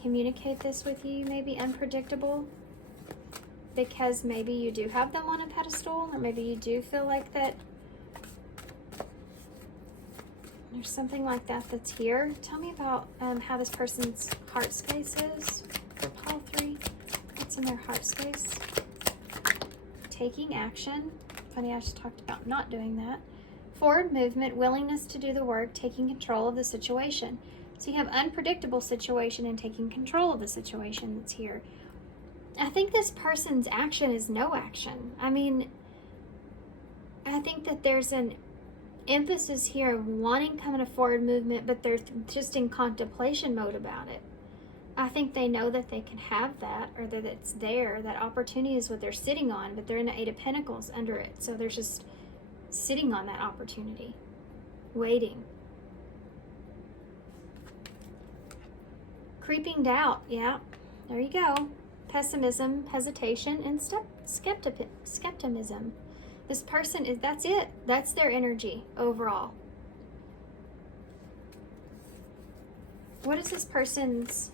communicate this with you, you may be unpredictable, because maybe you do have them on a pedestal, or maybe you do feel like that there's something like that that's here. Tell me about how this person's heart space is for pile 3. What's in their heart space? Taking action. Funny, I just talked about not doing that. Forward movement, willingness to do the work, taking control of the situation. So you have unpredictable situation and taking control of the situation that's here. I think this person's action is no action. I mean, I think that there's an emphasis here of wanting kind of forward movement, but they're just in contemplation mode about it. I think they know that they can have that, or that it's there. That opportunity is what they're sitting on, but they're in the Eight of Pentacles under it. So they're just sitting on that opportunity, waiting. Creeping doubt. Yeah, there you go. Pessimism, hesitation, and skepticism. This person is, that's it. That's their energy overall. What is this person's,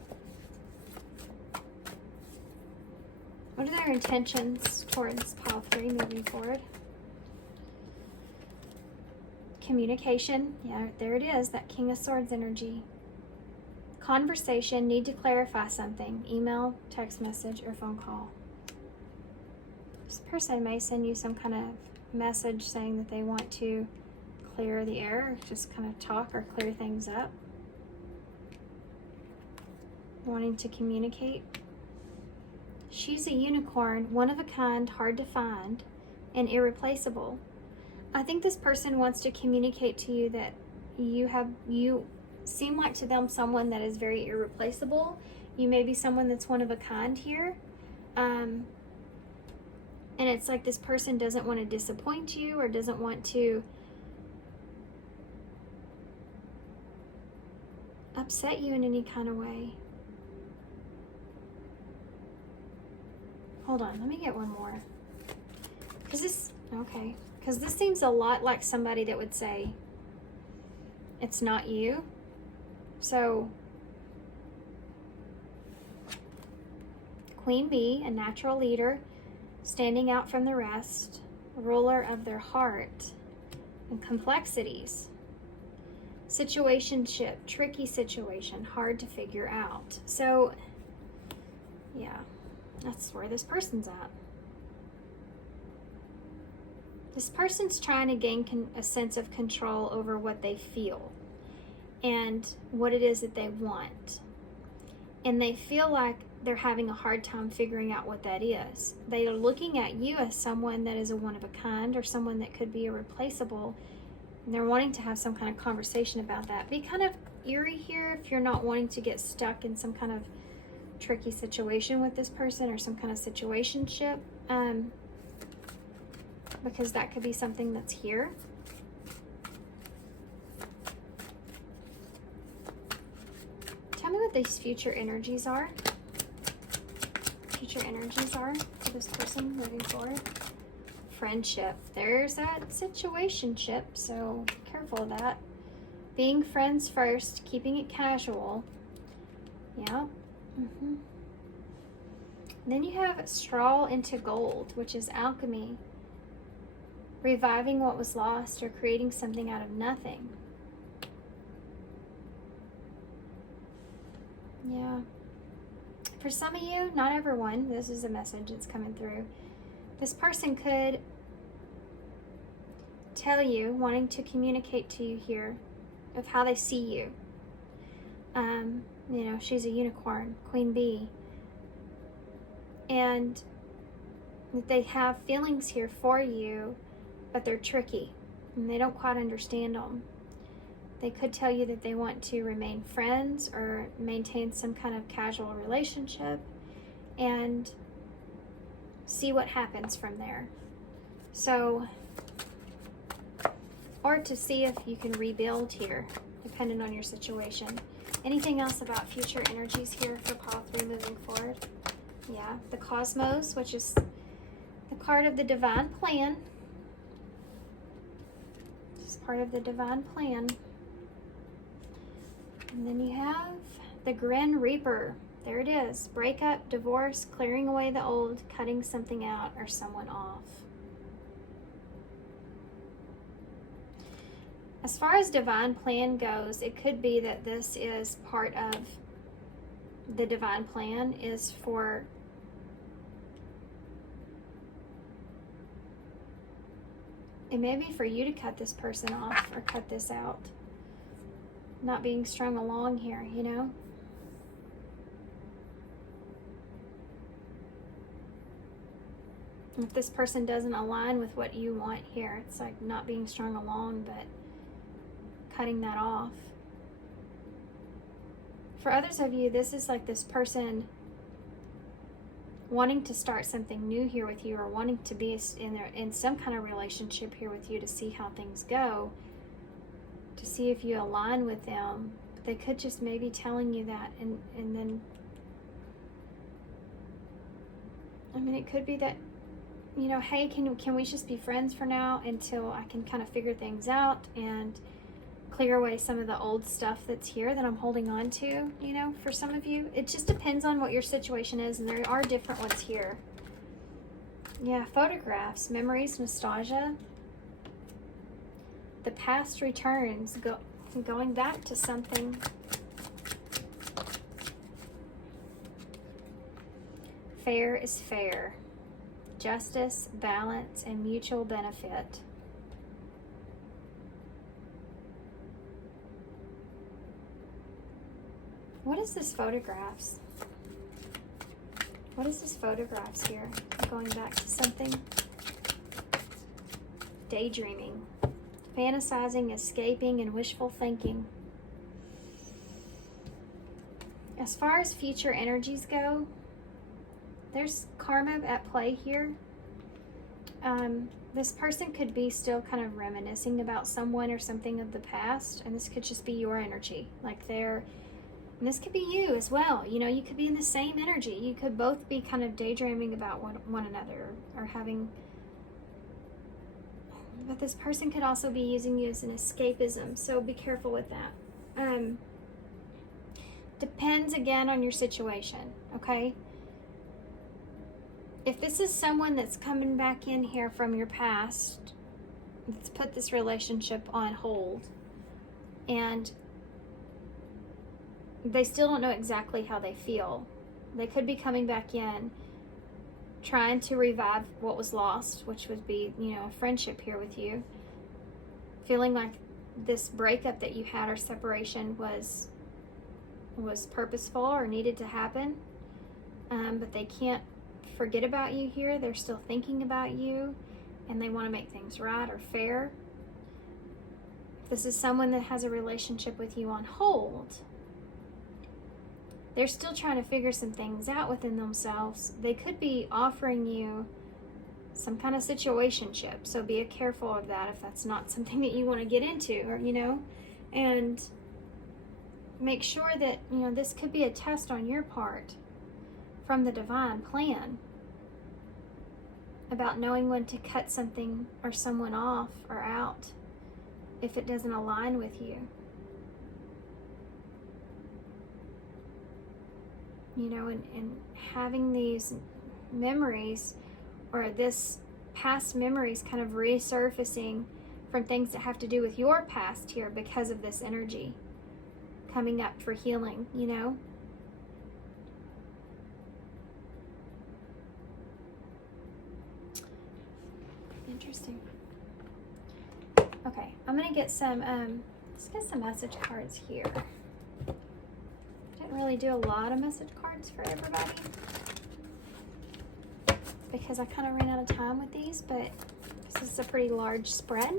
what are their intentions towards pile 3 moving forward? Communication. Yeah, there it is. That King of Swords energy. Conversation. Need to clarify something. Email, text message, or phone call. This person may send you some kind of message saying that they want to clear the air, just kind of talk or clear things up. Wanting to communicate. She's a unicorn, one of a kind, hard to find, and irreplaceable. I think this person wants to communicate to you that you seem like to them someone that is very irreplaceable. You may be someone that's one of a kind here. And it's like this person doesn't want to disappoint you, or doesn't want to upset you in any kind of way. Hold on, let me get one more. Because this seems a lot like somebody that would say, it's not you. So, Queen Bee, a natural leader, standing out from the rest, ruler of their heart, and complexities. Situationship, tricky situation, hard to figure out. So, yeah, that's where this person's at. This person's trying to gain a sense of control over what they feel and what it is that they want. And they feel like they're having a hard time figuring out what that is. They are looking at you as someone that is a one of a kind, or someone that could be irreplaceable. And they're wanting to have some kind of conversation about that. Be kind of eerie here if you're not wanting to get stuck in some kind of tricky situation with this person, or some kind of situationship. Because that could be something that's here. Tell me what these future energies are. Future energies are for this person moving forward. Friendship. There's that situationship, so careful of that. Being friends first, keeping it casual. Yeah. Then you have straw into gold, which is alchemy. Reviving what was lost, or creating something out of nothing. Yeah. For some of you, not everyone, this is a message that's coming through. This person could tell you, wanting to communicate to you here, of how they see you. You know, she's a unicorn, Queen Bee. And that they have feelings here for you, but they're tricky, and they don't quite understand them. They could tell you that they want to remain friends or maintain some kind of casual relationship and see what happens from there. So, or to see if you can rebuild here, depending on your situation. Anything else about future energies here for pile 3 moving forward? Yeah, the Cosmos, which is the card of the divine plan. It's part of the divine plan. And then you have the Grim Reaper. There it is. Breakup, divorce, clearing away the old, cutting something out or someone off. As far as divine plan goes, it could be that this is part of the divine plan is for it may be for you to cut this person off or cut this out. Not being strung along here, you know? If this person doesn't align with what you want here, it's like not being strung along, but cutting that off. For others of you, this is like this person wanting to start something new here with you, or wanting to be in some kind of relationship here with you to see how things go, to see if you align with them. But they could just maybe telling you that, and then, I mean, it could be that, you know, hey, can we just be friends for now until I can kind of figure things out and clear away some of the old stuff that's here that I'm holding on to, you know, for some of you. It just depends on what your situation is, and there are different ones here. Yeah, photographs, memories, nostalgia. The past returns, going back to something. Fair is fair. Justice, balance, and mutual benefit. What is this photographs? What is this photographs here? Going back to something. Daydreaming. Fantasizing, escaping, and wishful thinking. As far as future energies go, there's karma at play here. This person could be still kind of reminiscing about someone or something of the past, and this could just be your energy. Like and this could be you as well. You know, you could be in the same energy. You could both be kind of daydreaming about one another or having. But this person could also be using you as an escapism, so be careful with that. Depends again on your situation, okay? If this is someone that's coming back in here from your past, let's put this relationship on hold, and they still don't know exactly how they feel. They could be coming back in, trying to revive what was lost, which would be, you know, a friendship here with you. Feeling like this breakup that you had or separation was purposeful or needed to happen. But they can't forget about you here. They're still thinking about you, and they want to make things right or fair. If this is someone that has a relationship with you on hold, they're still trying to figure some things out within themselves. They could be offering you some kind of situationship, so be careful of that if that's not something that you want to get into, or, you know, and make sure that, you know, this could be a test on your part from the divine plan about knowing when to cut something or someone off or out if it doesn't align with you. You know, and having these memories or this past memories kind of resurfacing from things that have to do with your past here because of this energy coming up for healing, you know? Interesting. Okay, I'm gonna get some, let's get some message cards here. Didn't really do a lot of message cards for everybody because I kind of ran out of time with these, but this is a pretty large spread.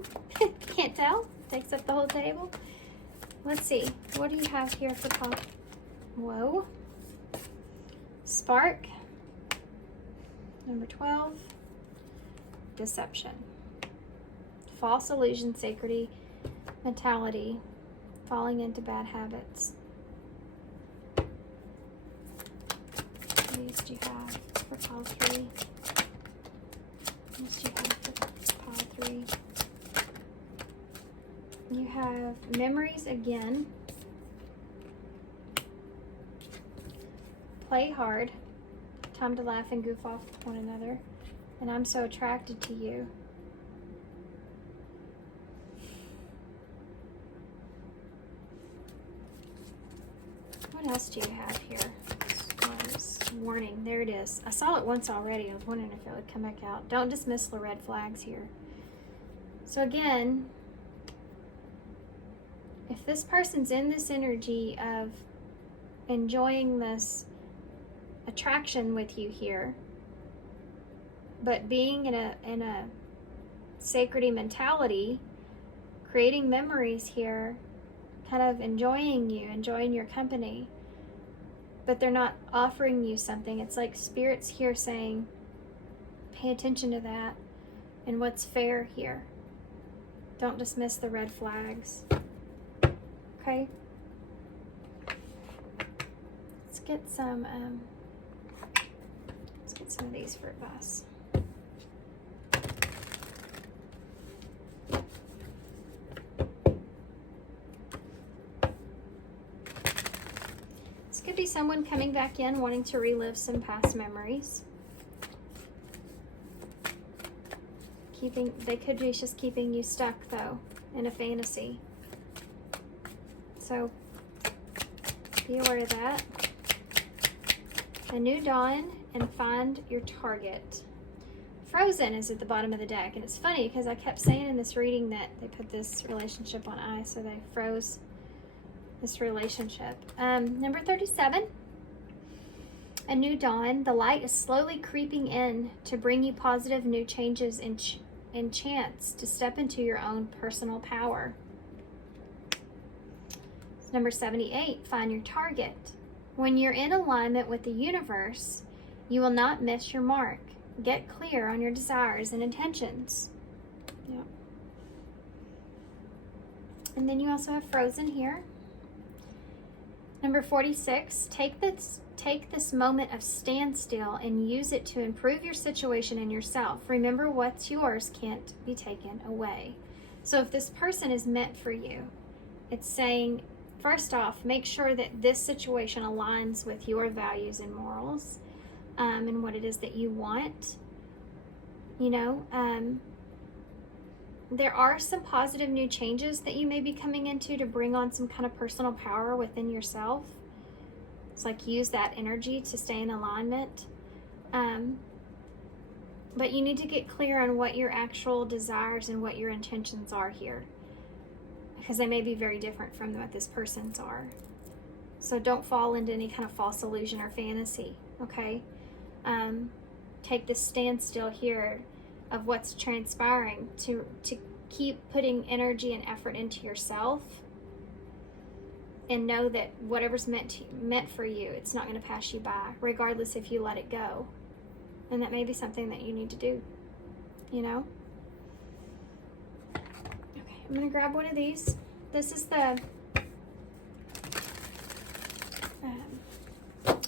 Can't tell, takes up the whole table. Let's see. What do you have here for pop? Whoa. Spark. Number 12. Deception. False illusion, sacred mentality. Falling into bad habits. What else do you have for pile 3? What else do you have for pile 3? You have memories again. Play hard. Time to laugh and goof off with one another. And I'm so attracted to you. What else do you have here? Warning. There it is. I saw it once already. I was wondering if it would come back out. Don't dismiss the red flags here. So again, if this person's in this energy of enjoying this attraction with you here, but being in a sacred mentality, creating memories here, kind of enjoying you, enjoying your company, but they're not offering you something. It's like Spirit's here saying, pay attention to that and what's fair here. Don't dismiss the red flags. Okay? Let's get some of these for advice. This could be someone coming back in wanting to relive some past memories. They could be just keeping you stuck though in a fantasy. So be aware of that. A new dawn and find your target. Frozen is at the bottom of the deck, and it's funny because I kept saying in this reading that they put this relationship on ice, so they froze this relationship. Number 37. A new dawn. The light is slowly creeping in to bring you positive new changes and chance to step into your own personal power. Number 78, find your target. When you're in alignment with the universe, you will not miss your mark. Get clear on your desires and intentions. Yeah. And then you also have Frozen here. Number 46, take this moment of standstill and use it to improve your situation and yourself. Remember, what's yours can't be taken away. So if this person is meant for you, it's saying, first off, make sure that this situation aligns with your values and morals, and what it is that you want. You know, there are some positive new changes that you may be coming into to bring on some kind of personal power within yourself. It's like use that energy to stay in alignment. But you need to get clear on what your actual desires and what your intentions are here, because they may be very different from what this person's are. So don't fall into any kind of false illusion or fantasy, okay? Take this standstill here of what's transpiring to keep putting energy and effort into yourself, and know that whatever's meant for you, it's not going to pass you by, regardless if you let it go. And that may be something that you need to do, you know? Okay, I'm going to grab one of these. This is the,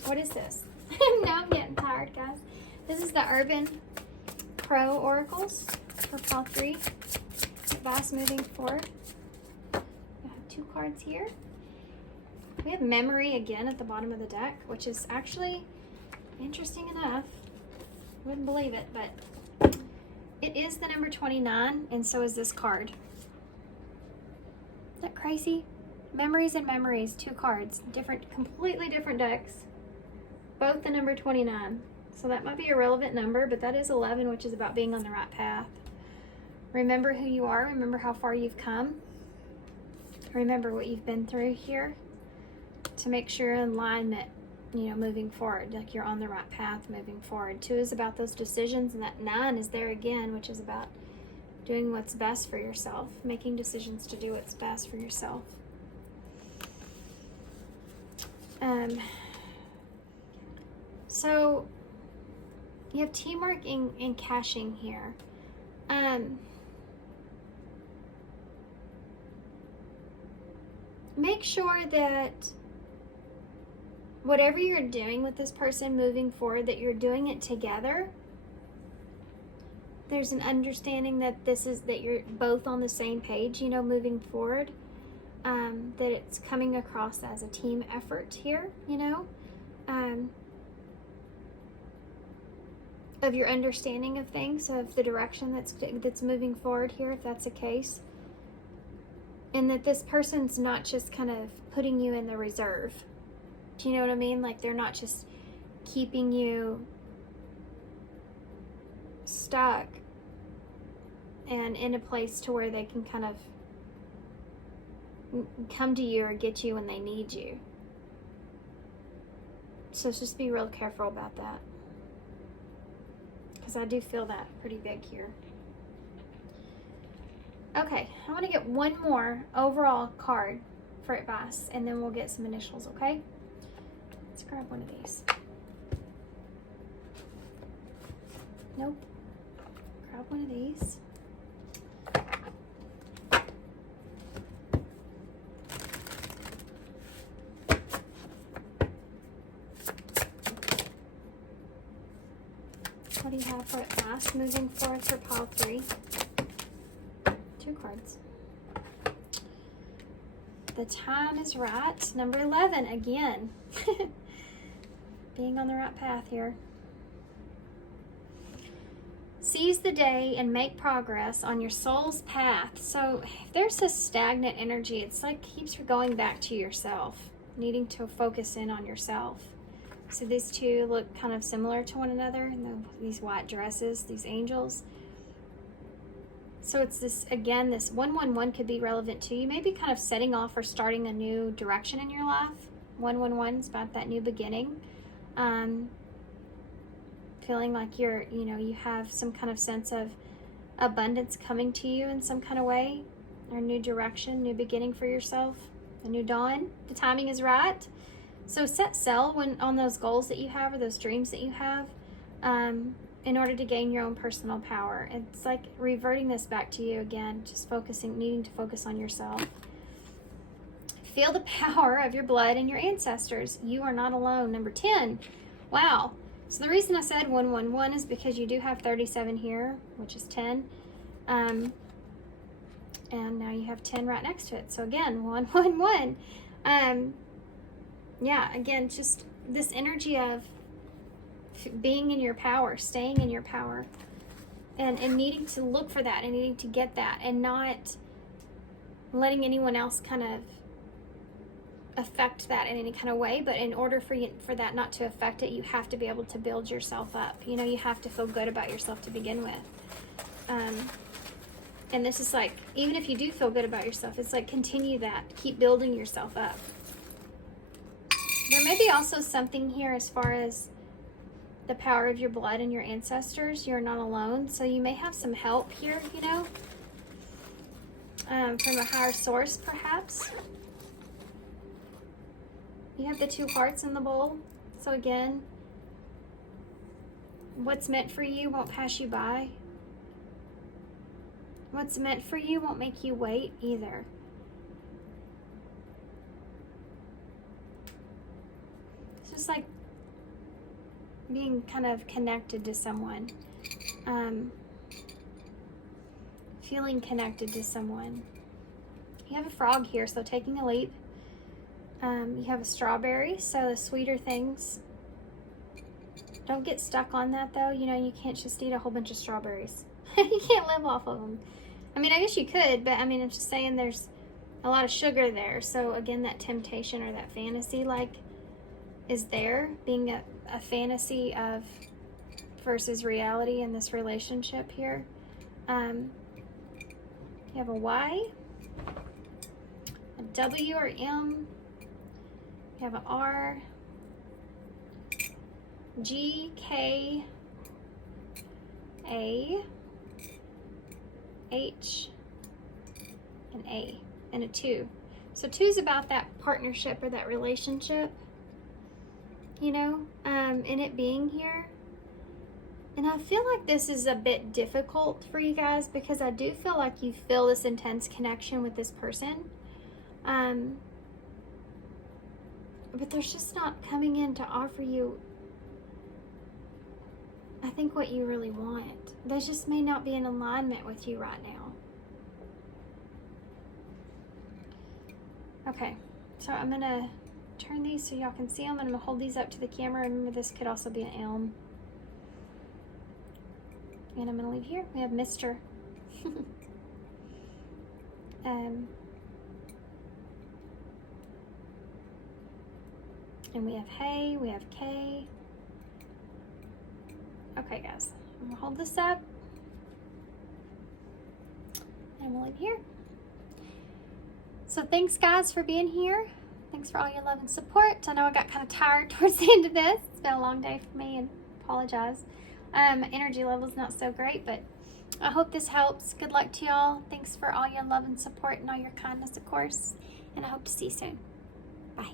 what is this? Now I'm getting tired, guys. This is the Urban Crow Oracles for pile 3. Advice moving forward. I have 2 cards here. We have Memory again at the bottom of the deck, which is actually interesting enough. Wouldn't believe it, but it is the number 29, and so is this card. Isn't that crazy? Memories and Memories, 2 cards, completely different decks. Both the number 29. So that might be a relevant number, but that is 11, which is about being on the right path. Remember who you are. Remember how far you've come. Remember what you've been through here to make sure in alignment, you know, moving forward, like you're on the right path moving forward. 2 is about those decisions, and that 9 is there again, which is about doing what's best for yourself, making decisions to do what's best for yourself. So you have teamwork in caching here. Make sure that whatever you're doing with this person moving forward, that you're doing it together. There's an understanding that that you're both on the same page, you know, moving forward. That it's coming across as a team effort here, you know. Of your understanding of things, of the direction that's moving forward here, if that's the case. And that this person's not just kind of putting you in the reserve. Do you know what I mean? Like, they're not just keeping you stuck and in a place to where they can kind of come to you or get you when they need you. So just be real careful about that, because I do feel that pretty big here. Okay, I want to get one more overall card for advice, and then we'll get some initials, okay? Let's grab one of these. Nope. Grab one of these. What do you have for advice moving forward for pile 3? 2 cards. The time is right. Number 11 again. Being on the right path here. Seize the day and make progress on your soul's path. So if there's a stagnant energy, it's like keeps going back to yourself, needing to focus in on yourself. So these two look kind of similar to one another, these white dresses, these angels. So it's this, again, this 111 could be relevant to you. Maybe kind of setting off or starting a new direction in your life. 111 is about that new beginning. Feeling like you have some kind of sense of abundance coming to you in some kind of way, or new direction, new beginning for yourself, a new dawn. The timing is right. So set sail on those goals that you have, or those dreams that you have, in order to gain your own personal power. It's like reverting this back to you again, just needing to focus on yourself. Feel the power of your blood and your ancestors. You are not alone. Number 10. Wow. So the reason I said 111 is because you do have 37 here, which is 10. And now you have 10 right next to it. So again, 111. Yeah, again, just this energy of being in your power, staying in your power, and needing to look for that and needing to get that, and not letting anyone else kind of affect that in any kind of way. But in order for that not to affect it, you have to be able to build yourself up. You know, you have to feel good about yourself to begin with. And this is like, even if you do feel good about yourself, it's like continue that, keep building yourself up. There may be also something here as far as the power of your blood and your ancestors. You're not alone. So you may have some help here, you know, from a higher source, perhaps. You have the 2 hearts in the bowl. So again, what's meant for you won't pass you by. What's meant for you won't make you wait either. It's just like being kind of connected to someone. Feeling connected to someone. You have a frog here, so taking a leap. You have a strawberry, so the sweeter things. Don't get stuck on that, though. You know, you can't just eat a whole bunch of strawberries. You can't live off of them. I mean, I guess you could, but I mean, I'm just saying there's a lot of sugar there. So again, that temptation or that fantasy, like, is there, being a fantasy of versus reality in this relationship here. You have a Y, a W or M, you have an R, G, K, A, H, and A, and a 2. So 2 is about that partnership or that relationship. you know, in it being here. And I feel like this is a bit difficult for you guys because I do feel like you feel this intense connection with this person. But they're just not coming in to offer you, I think, what you really want. They just may not be in alignment with you right now. Okay, so I'm going to turn these so y'all can see them. And I'm going to hold these up to the camera. Remember, this could also be an elm. And I'm going to leave here. We have Mr. And we have Hey, we have K. Okay, guys, I'm gonna hold this up and we'll leave here. So thanks, guys, for being here. Thanks for all your love and support. I know I got kind of tired towards the end of this. It's been a long day for me, and apologize. My energy level's not so great, but I hope this helps. Good luck to y'all. Thanks for all your love and support and all your kindness, of course. And I hope to see you soon. Bye.